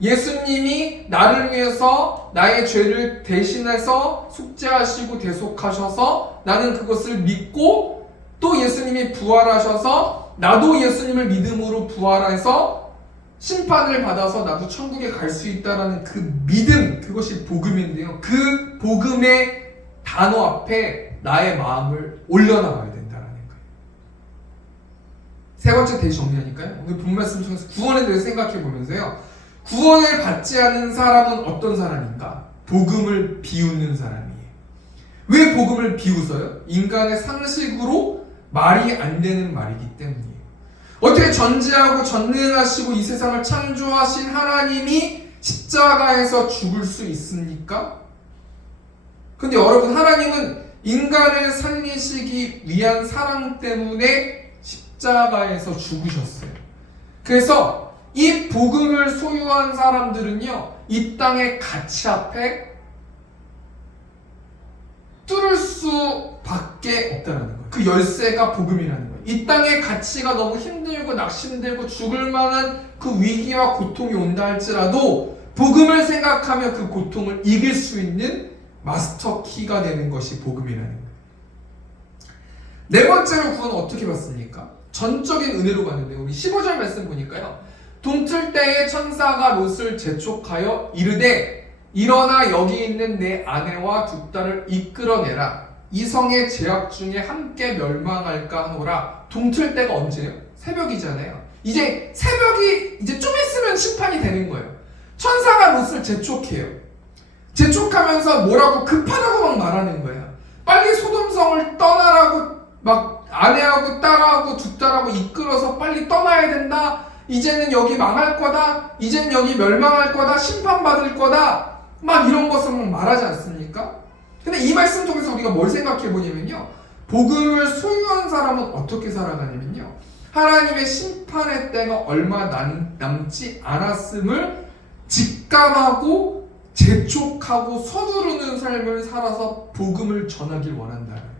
예수님이 나를 위해서 나의 죄를 대신해서 속죄하시고 대속하셔서 나는 그것을 믿고 또 예수님이 부활하셔서 나도 예수님을 믿음으로 부활해서 심판을 받아서 나도 천국에 갈 수 있다는 그 믿음, 그것이 복음인데요, 그 복음의 단어 앞에 나의 마음을 올려놔야 된다는 거예요. 세 번째 대시 정리하니까요, 오늘 본 말씀 중에서 구원에 대해서 생각해 보면서요, 구원을 받지 않은 사람은 어떤 사람인가? 복음을 비웃는 사람이에요. 왜 복음을 비웃어요? 인간의 상식으로 말이 안 되는 말이기 때문이에요. 어떻게 전지하고 전능하시고 이 세상을 창조하신 하나님이 십자가에서 죽을 수 있습니까? 근데 여러분, 하나님은 인간을 살리시기 위한 사랑 때문에 십자가에서 죽으셨어요. 그래서 이 복음을 소유한 사람들은요, 이 땅의 가치 앞에 뚫을 수밖에 없다는 거예요. 그 열쇠가 복음이라는 거예요. 이 땅의 가치가 너무 힘들고 낙심되고 죽을 만한 그 위기와 고통이 온다 할지라도 복음을 생각하며 그 고통을 이길 수 있는 마스터 키가 되는 것이 복음이라는 거예요. 네 번째로 구원은 어떻게 받습니까? 전적인 은혜로 받는데, 우리 15절 말씀 보니까요, 동틀 때에 천사가 롯을 재촉하여 이르되 일어나 여기 있는 내 아내와 두 딸을 이끌어내라. 이 성의 죄악 중에 함께 멸망할까 하노라. 동틀 때가 언제예요? 새벽이잖아요. 이제 새벽이 이제 좀 있으면 심판이 되는 거예요. 천사가 롯을 재촉해요. 재촉하면서 뭐라고 급하다고 막 말하는 거예요. 빨리 소돔성을 떠나라고 막 아내하고 딸하고 두 딸하고 이끌어서 빨리 떠나야 된다. 이제는 여기 망할 거다. 이제는 여기 멸망할 거다. 심판받을 거다. 막 이런 것을 막 말하지 않습니까? 근데 이 말씀 통해서 우리가 뭘 생각해 보냐면요, 복음을 소유한 사람은 어떻게 살아가냐면요, 하나님의 심판의 때가 얼마 남지 않았음을 직감하고 재촉하고 서두르는 삶을 살아서 복음을 전하길 원한다는 거예요.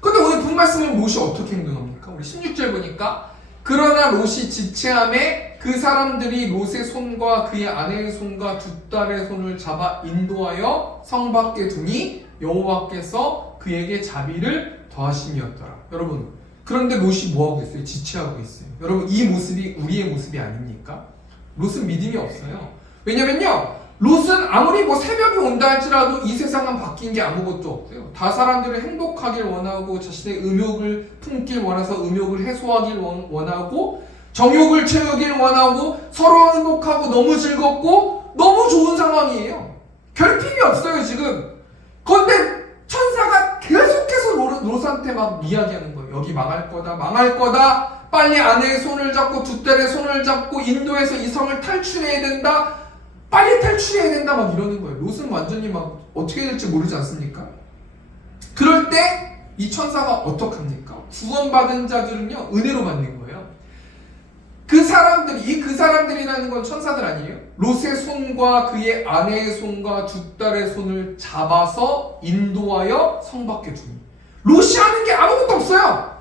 근데 오늘 본 말씀은 롯이 어떻게 행동합니까? 우리 16절 보니까 그러나 롯이 지체함에 그 사람들이 롯의 손과 그의 아내의 손과 두 딸의 손을 잡아 인도하여 성 밖에 두니 여호와께서 그에게 자비를 더하심이었더라. 여러분, 그런데 롯이 뭐하고 있어요? 지체하고 있어요. 여러분, 이 모습이 우리의 모습이 아닙니까? 롯은 믿음이 없어요. 왜냐면요, 롯은 아무리 뭐 새벽이 온다 할지라도 이 세상은 바뀐 게 아무것도 없고요. 다 사람들을 행복하길 원하고 자신의 음욕을 품길 원해서 음욕을 해소하길 원하고 정욕을 채우길 원하고 서로 행복하고 너무 즐겁고 너무 좋은 상황이에요. 결핍이 없어요 지금. 그런데 천사가 계속해서 롯한테 롯한테 막 이야기하는 거예요. 여기 망할 거다, 망할 거다. 빨리 아내의 손을 잡고 두 딸의 손을 잡고 인도에서 이 성을 탈출해야 된다. 빨리 탈출해야 된다. 막 이러는 거예요. 롯은 완전히 막 어떻게 될지 모르지 않습니까? 그럴 때 이 천사가 어떡합니까? 구원받은 자들은요, 은혜로 받는 거예요. 그 사람들이라는 건 천사들 아니에요? 롯의 손과 그의 아내의 손과 두 딸의 손을 잡아서 인도하여 성 밖에 두니. 롯이 하는 게 아무것도 없어요.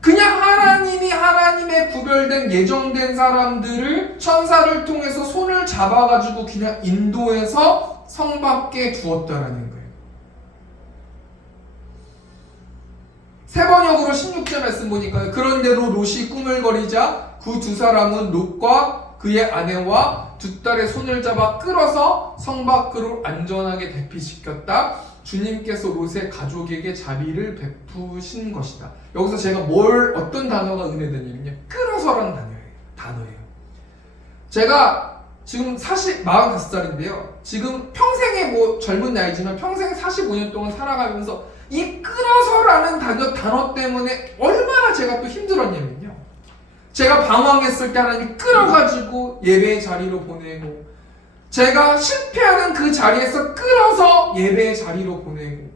그냥 하나님이 하나님의 구별된 예정된 사람들을 천사를 통해서 손을 잡아가지고 그냥 인도해서 성 밖에 두었다라는 거예요. 세 번역으로 16절 말씀 보니까 그런대로 롯이 꾸물거리자 그 두 사람은 롯과 그의 아내와 두 딸의 손을 잡아 끌어서 성 밖으로 안전하게 대피시켰다. 주님께서 롯의 가족에게 자비를 베푸신 것이다. 여기서 제가 어떤 단어가 은혜되냐면요, 끌어서라는 단어예요. 제가 지금 45살인데요. 지금 평생의 젊은 나이지만 평생 45년 동안 살아가면서 이 끌어서라는 단어 때문에 얼마나 제가 또 힘들었냐면요. 제가 방황했을 때 하나님 끌어가지고 예배의 자리로 보내고, 제가 실패하는 그 자리에서 끌어서 예배의 자리로 보내고,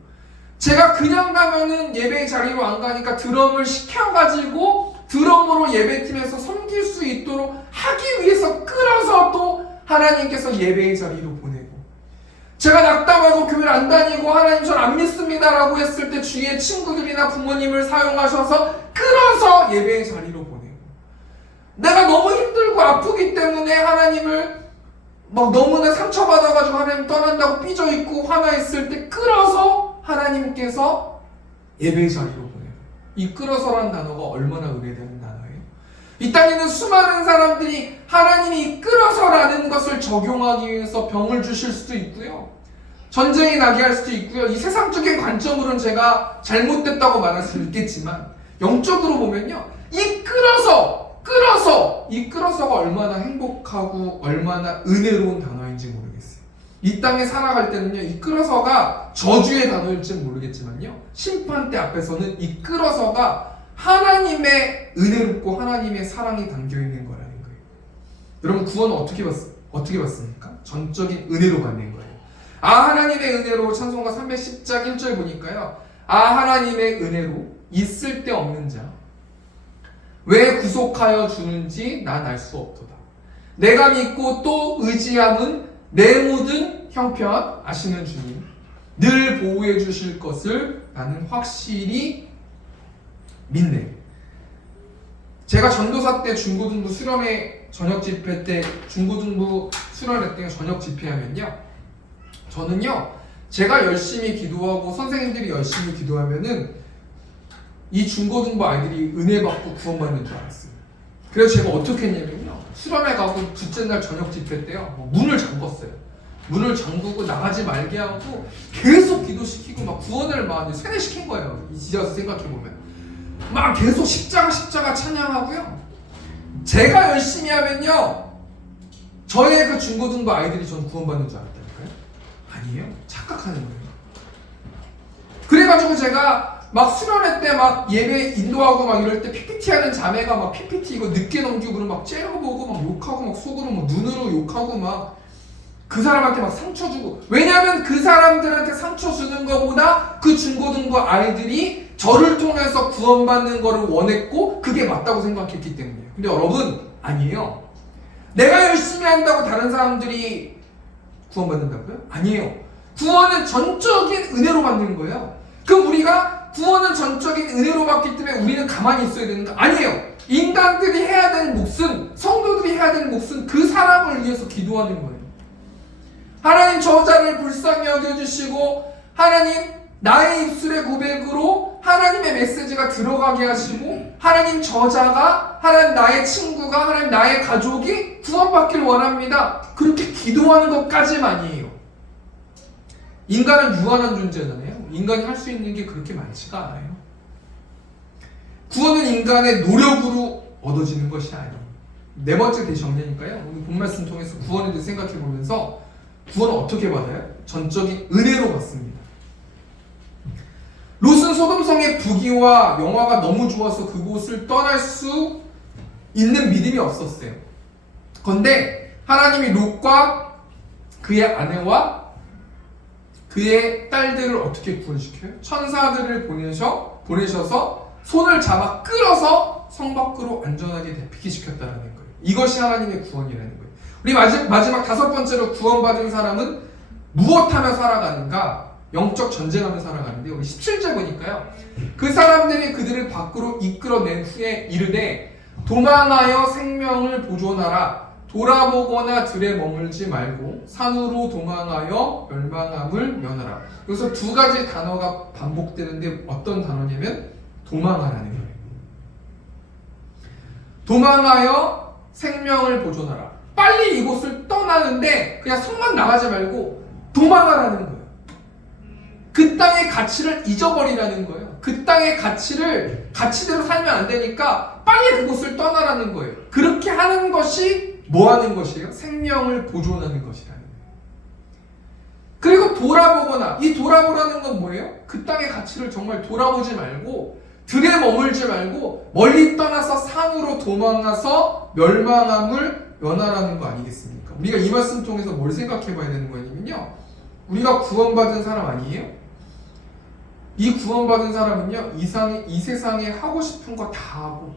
제가 그냥 가면은 예배의 자리로 안 가니까 드럼을 시켜가지고 드럼으로 예배팀에서 섬길 수 있도록 하기 위해서 끌어서 또 하나님께서 예배의 자리로 보내고, 제가 낙담하고 교회를 안 다니고 하나님 전 안 믿습니다 라고 했을 때 주위의 친구들이나 부모님을 사용하셔서 끌어서 예배의 자리로 보내고, 내가 너무 힘들고 아프기 때문에 하나님을 막 너무나 상처받아가지고 하나님 떠난다고 삐져있고 화나있을 때 끌어서 하나님께서 예배의 자리로 보내고. 이 끌어서라는 단어가 얼마나 은혜되는 단어예요. 이 땅에 있는 수많은 사람들이 하나님이 이 끌어서라는 것을 적용하기 위해서 병을 주실 수도 있고요, 전쟁이 나게 할 수도 있고요. 이 세상적인 관점으로는 제가 잘못됐다고 말할 수 있겠지만 영적으로 보면요, 이 끌어서가 얼마나 행복하고 얼마나 은혜로운 단어인지 모르겠어요. 이 땅에 살아갈 때는요, 이 끌어서가 저주의 단어일지 모르겠지만요, 심판대 앞에서는 이 끌어서가 하나님의 은혜롭고 하나님의 사랑이 담겨있는 거라는 거예요. 여러분, 구원은 어떻게 받습니까? 전적인 은혜로 받는 거예요. 하나님의 은혜로, 찬송가 310장 1절 보니까요, 하나님의 은혜로 있을 데 없는 자 왜 구속하여 주는지 난 알 수 없도다. 내가 믿고 또 의지함은 내 모든 형편 아시는 주님 늘 보호해 주실 것을 나는 확실히 믿네. 제가 전도사 때 중고등부 수련회 저녁 집회 때 중고등부 수련회 때 저녁 집회하면요, 저는요, 제가 열심히 기도하고 선생님들이 열심히 기도하면은 이 중고등부 아이들이 은혜 받고 구원받는 줄 알았어요. 그래서 제가 어떻게 했냐면요, 수련회 가고 둘째 날 저녁 집회 때요, 문을 잠궜어요. 문을 잠그고 나가지 말게 하고 계속 기도시키고 막 구원을 막 세뇌시킨 거예요. 이제 와서 생각해보면 막 계속 십자가 찬양하고요. 제가 열심히 하면요, 저의 그 중고등부 아이들이 전 구원받는 줄 알았다니까요. 아니에요. 착각하는 거예요. 그래가지고 제가 막 수련회 때 막 예배 인도하고 막 이럴 때 PPT 하는 자매가 막 PPT 이거 늦게 넘기고 막 째려보고 막 욕하고 막 속으로 막 눈으로 욕하고 막 그 사람한테 막 상처 주고, 왜냐하면 그 사람들한테 상처 주는 것보다 그 중고등부 아이들이 저를 통해서 구원받는 거를 원했고 그게 맞다고 생각했기 때문이에요. 근데 여러분, 아니에요. 내가 열심히 한다고 다른 사람들이 구원받는다고요? 아니에요. 구원은 전적인 은혜로 받는 거예요. 그럼 우리가 구원은 전적인 은혜로 받기 때문에 우리는 가만히 있어야 되는 거 아니에요. 인간들이 해야 될 몫은, 성도들이 해야 될 몫은 그 사람을 위해서 기도하는 거예요. 하나님 저자를 불쌍히 여겨주시고, 하나님 나의 입술의 고백으로 하나님의 메시지가 들어가게 하시고, 하나님 저자가, 하나님 나의 친구가, 하나님 나의 가족이 구원받기를 원합니다. 그렇게 기도하는 것까지만이에요. 인간은 유한한 존재잖아요. 인간이 할 수 있는 게 그렇게 많지가 않아요. 구원은 인간의 노력으로 얻어지는 것이 아니에요. 네 번째 대정례니까요. 오늘 본 말씀 통해서 구원에 대해 생각해 보면서 구원은 어떻게 받아요? 전적인 은혜로 받습니다. 롯은 소돔성의 부귀와 영화가 너무 좋아서 그곳을 떠날 수 있는 믿음이 없었어요. 그런데 하나님이 롯과 그의 아내와 그의 딸들을 어떻게 구원시켜요? 천사들을 보내셔서 손을 잡아 끌어서 성 밖으로 안전하게 대피시켰다는 거예요. 이것이 하나님의 구원이라는 거예요. 우리 마지막 다섯 번째로 구원받은 사람은 무엇하며 살아가는가? 영적 전쟁하며 살아가는데 우리 17절 보니까요. 그 사람들이 그들을 밖으로 이끌어낸 후에 이르되 도망하여 생명을 보존하라. 돌아보거나 들에 머물지 말고 산으로 도망하여 멸망함을 면하라. 여기서 두 가지 단어가 반복되는데 어떤 단어냐면 도망하라는 거예요. 도망하여 생명을 보존하라. 빨리 이곳을 떠나는데 그냥 성만 나가지 말고 도망하라는 거예요. 그 땅의 가치를 잊어버리라는 거예요. 그 땅의 가치대로 살면 안 되니까 빨리 그곳을 떠나라는 거예요. 그렇게 하는 것이 뭐 하는 것이에요? 생명을 보존하는 것이라는 거예요. 그리고 돌아보거나, 이 돌아보라는 건 뭐예요? 그 땅의 가치를 정말 돌아보지 말고 들에 머물지 말고 멀리 떠나서 산으로 도망가서 멸망함을 면하라는 거 아니겠습니까? 우리가 이 말씀 통해서 뭘 생각해 봐야 되는 거냐면요, 우리가 구원받은 사람 아니에요? 이 구원받은 사람은요, 이 세상에 하고 싶은 거 다 하고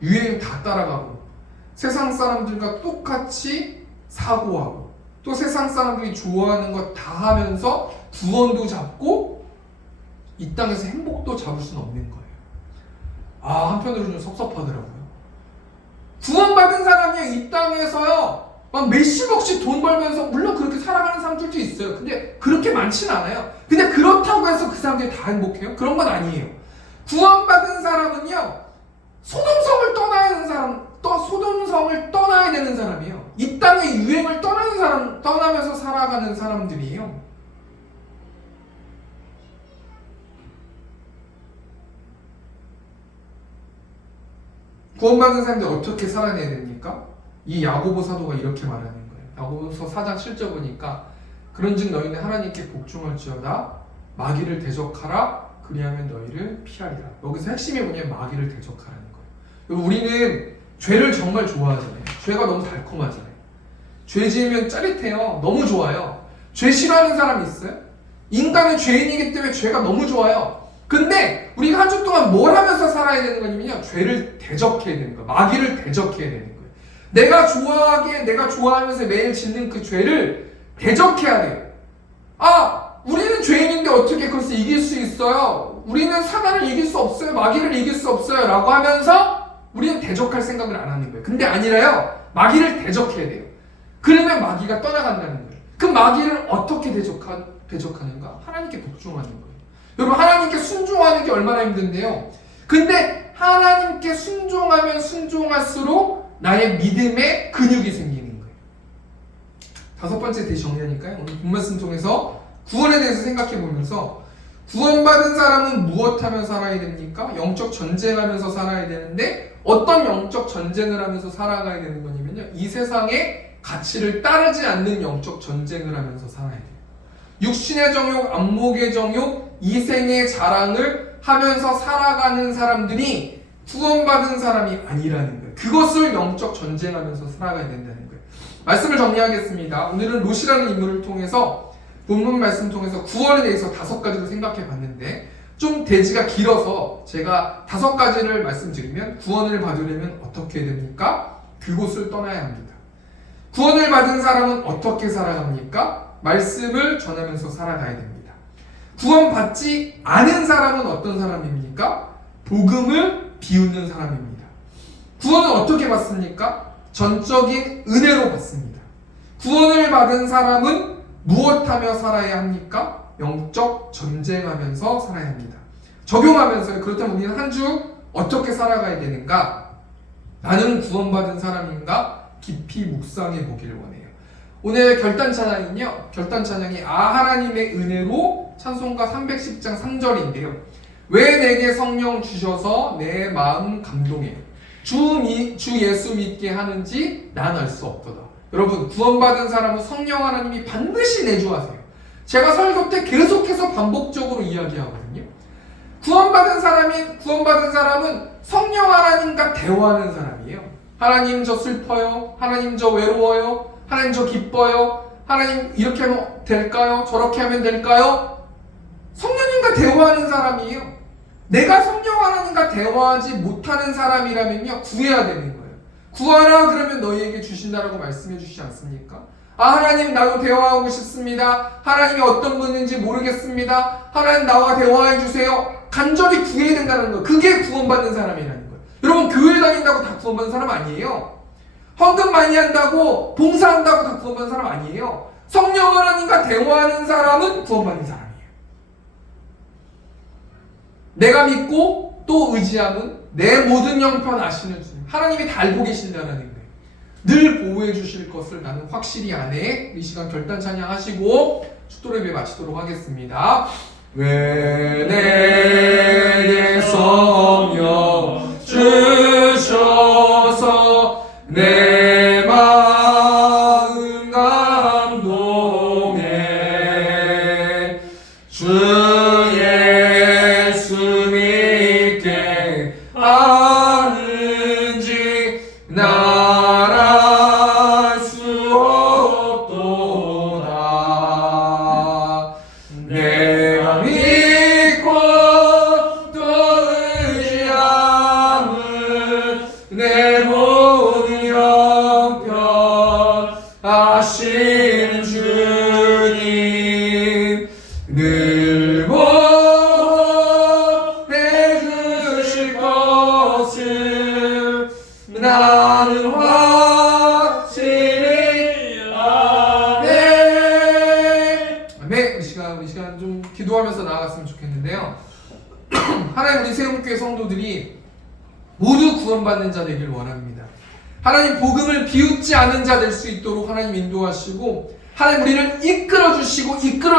유행 다 따라가고 세상 사람들과 똑같이 사고하고 또 세상 사람들이 좋아하는 거 다 하면서 구원도 잡고 이 땅에서 행복도 잡을 수는 없는 거예요. 한편으로 좀 섭섭하더라고요. 구원받은 사람이 이 땅에서요 막 몇십억씩 돈 벌면서 물론 그렇게 살아가는 사람들도 있어요. 근데 그렇게 많지는 않아요. 근데 그렇다고 해서 그 사람들이 다 행복해요? 그런 건 아니에요. 구원받은 사람은요 소돔성을 떠나야 되는 사람이에요. 이 땅의 유행을 떠나면서 살아가는 사람들이에요. 구원받은 사람들이 어떻게 살아내야 됩니까? 이 야고보 사도가 이렇게 말하는 거예요. 야고보서 4장 7절 보니까 그런즉 너희는 하나님께 복종할지어다 마귀를 대적하라 그리하면 너희를 피하리라. 여기서 핵심이 뭐냐면 마귀를 대적하라는 거예요. 우리는 죄를 정말 좋아하잖아요. 죄가 너무 달콤하잖아요. 죄 지으면 짜릿해요. 너무 좋아요. 죄 싫어하는 사람이 있어요? 인간은 죄인이기 때문에 죄가 너무 좋아요. 근데 우리가 한 주 동안 뭘 하면서 살아야 되는 거냐면요, 죄를 대적해야 되는 거예요. 마귀를 대적해야 되는 거예요. 내가 좋아하면서 매일 짓는 그 죄를 대적해야 돼요. 우리는 죄인인데 어떻게 그것을 이길 수 있어요? 우리는 사단을 이길 수 없어요. 마귀를 이길 수 없어요. 라고 하면서 우리는 대적할 생각을 안 하는 거예요. 근데 아니라요, 마귀를 대적해야 돼요. 그러면 마귀가 떠나간다는 거예요. 그 마귀를 어떻게 대적하는가? 하나님께 복종하는 거예요. 여러분, 하나님께 순종하는 게 얼마나 힘든데요. 근데 하나님께 순종하면 순종할수록 나의 믿음의 근육이 생기는 거예요. 다섯 번째 대시 정리하니까요. 오늘 본 말씀 통해서 구원에 대해서 생각해 보면서 구원받은 사람은 무엇하며 살아야 됩니까? 영적 전쟁하면서 살아야 되는데 어떤 영적 전쟁을 하면서 살아가야 되는 거냐면요, 이 세상의 가치를 따르지 않는 영적 전쟁을 하면서 살아야 돼요. 육신의 정욕, 안목의 정욕, 이생의 자랑을 하면서 살아가는 사람들이 구원받은 사람이 아니라는 거예요. 그것을 영적 전쟁하면서 살아가야 된다는 거예요. 말씀을 정리하겠습니다. 오늘은 롯이라는 인물을 통해서 본문 말씀 통해서 구원에 대해서 5가지로 생각해 봤는데 좀 대지가 길어서 제가 5가지를 말씀드리면 구원을 받으려면 어떻게 됩니까? 그곳을 떠나야 합니다. 구원을 받은 사람은 어떻게 살아갑니까? 말씀을 전하면서 살아가야 됩니다. 구원받지 않은 사람은 어떤 사람입니까? 복음을 비웃는 사람입니다. 구원은 어떻게 받습니까? 전적인 은혜로 받습니다. 구원을 받은 사람은 무엇하며 살아야 합니까? 영적 전쟁하면서 살아야 합니다. 적용하면서요. 그렇다면 우리는 한 주 어떻게 살아가야 되는가? 나는 구원받은 사람인가? 깊이 묵상해 보기를 원해요. 오늘 결단 찬양은요, 결단 찬양이 하나님의 은혜로 찬송가 310장 3절인데요. 왜 내게 성령 주셔서 내 마음 감동해 주 예수 믿게 하는지 난 알 수 없도다. 여러분, 구원받은 사람은 성령 하나님이 반드시 내주하세요. 제가 설교 때 계속해서 반복적으로 이야기하거든요. 구원받은 사람은 성령 하나님과 대화하는 사람이에요. 하나님 저 슬퍼요. 하나님 저 외로워요. 하나님 저 기뻐요. 하나님 이렇게 하면 될까요? 저렇게 하면 될까요? 성령님과 대화하는 사람이에요. 내가 성령 하나님과 대화하지 못하는 사람이라면요, 구해야 되는 거예요. 구하라 그러면 너희에게 주신다라고 말씀해 주시지 않습니까? 아, 하나님 나도 대화하고 싶습니다. 하나님이 어떤 분인지 모르겠습니다. 하나님 나와 대화해 주세요. 간절히 구해야 된다는 거예요. 그게 구원받는 사람이라는 거예요. 여러분, 교회 다닌다고 다 구원받는 사람 아니에요. 헌금 많이 한다고, 봉사한다고 다 구원받는 사람 아니에요. 성령 하나님과 대화하는 사람은 구원받는 사람이에요. 내가 믿고 또 의지함은 내 모든 형편 아시는 주님, 하나님이 다 알고 계신다는 거예요. 늘 보호해 주실 것을 나는 확실히 아네. 이 시간 결단 찬양하시고 축도 예배 마치도록 하겠습니다. 왜 내게 성령 주셔서 내 마음 감동해 주 예수 믿게 하는지 나랄 수 없도다. 내가 믿고 또 의지함을 내 모든 형편 아시는 주님 늘 보내 주실 것을 나는 확실히 아네. 아멘. 우리 시간 좀 기도하면서 나아갔으면 좋겠는데요. 하나님, 우리 세움교회 성도들이 모두 구원받는 자 되길 원합니다. 하나님, 복음을 비웃지 않은 자 될 수 있도록 하나님 인도하시고, 하나님 우리를 이끌어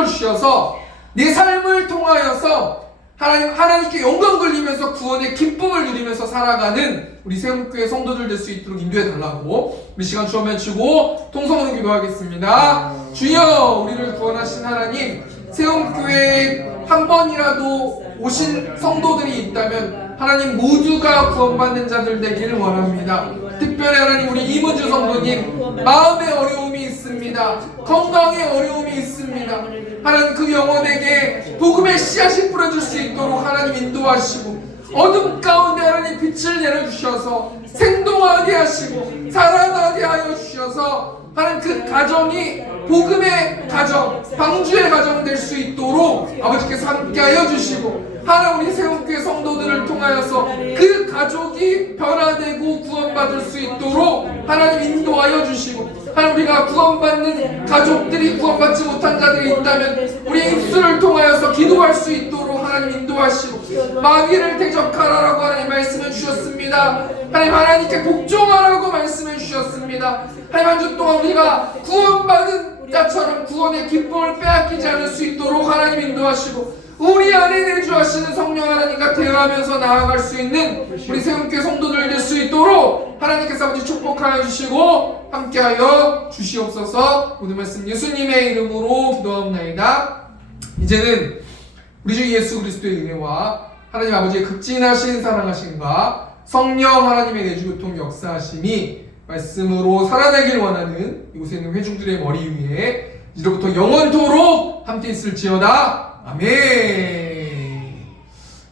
주셔서 내 삶을 통하여서 하나님께 영광 돌리면서 구원의 기쁨을 누리면서 살아가는 우리 세움교회 성도들 될 수 있도록 인도해 달라고 우리 시간 주어 맺히고 통성으로 기도하겠습니다. 주여, 우리를 구원하신 하나님, 세움교회에 한 번이라도 오신 성도들이 있다면 하나님 모두가 구원받는 자들 되기를 원합니다. 특별히 하나님, 우리 이문주 성도님 마음의 어려움이 있습니다. 건강에 어려움이 있습니다. 하나님, 그 영혼에게 복음의 씨앗이 뿌려질 수 있도록 하나님 인도하시고, 어둠 가운데 하나님 빛을 내려주셔서 생동하게 하시고 살아나게 하여 주셔서 하나님 그 가정이 복음의 가정, 방주의 가정 될 수 있도록 아버지께서 함께하여 주시고, 하나님 우리 세움교회 성도들을 통하여서 그 가족이 변화되고 구원받을 수 있도록 하나님 인도하여 주시고, 하나님 우리가 구원받는 가족들이 구원받지 못한 자들이 있다면 우리의 입술을 통하여서 기도할 수 있도록 하나님 인도하시고, 마귀를 대적하라라고 하나님 말씀해 주셨습니다. 하나님께 복종하라고 말씀해 주셨습니다. 하나님, 한 주 동안 우리가 구원받은 자처럼 구원의 기쁨을 빼앗기지 않을 수 있도록 하나님 인도하시고, 우리 안에 내주하시는 성령 하나님과 대화하면서 나아갈 수 있는 우리 세움교회 성도들 될 수 있도록 하나님께서 아버지 축복하여 주시고 함께하여 주시옵소서. 오늘 말씀 예수님의 이름으로 기도하옵나이다. 이제는 우리 주 예수 그리스도의 은혜와 하나님 아버지의 극진하신 사랑하심과 성령 하나님의 내주교통 역사하심이 말씀으로 살아내길 원하는 이곳에 있는 회중들의 머리 위에 이제부터 영원토록 함께 있을지어다. 아멘.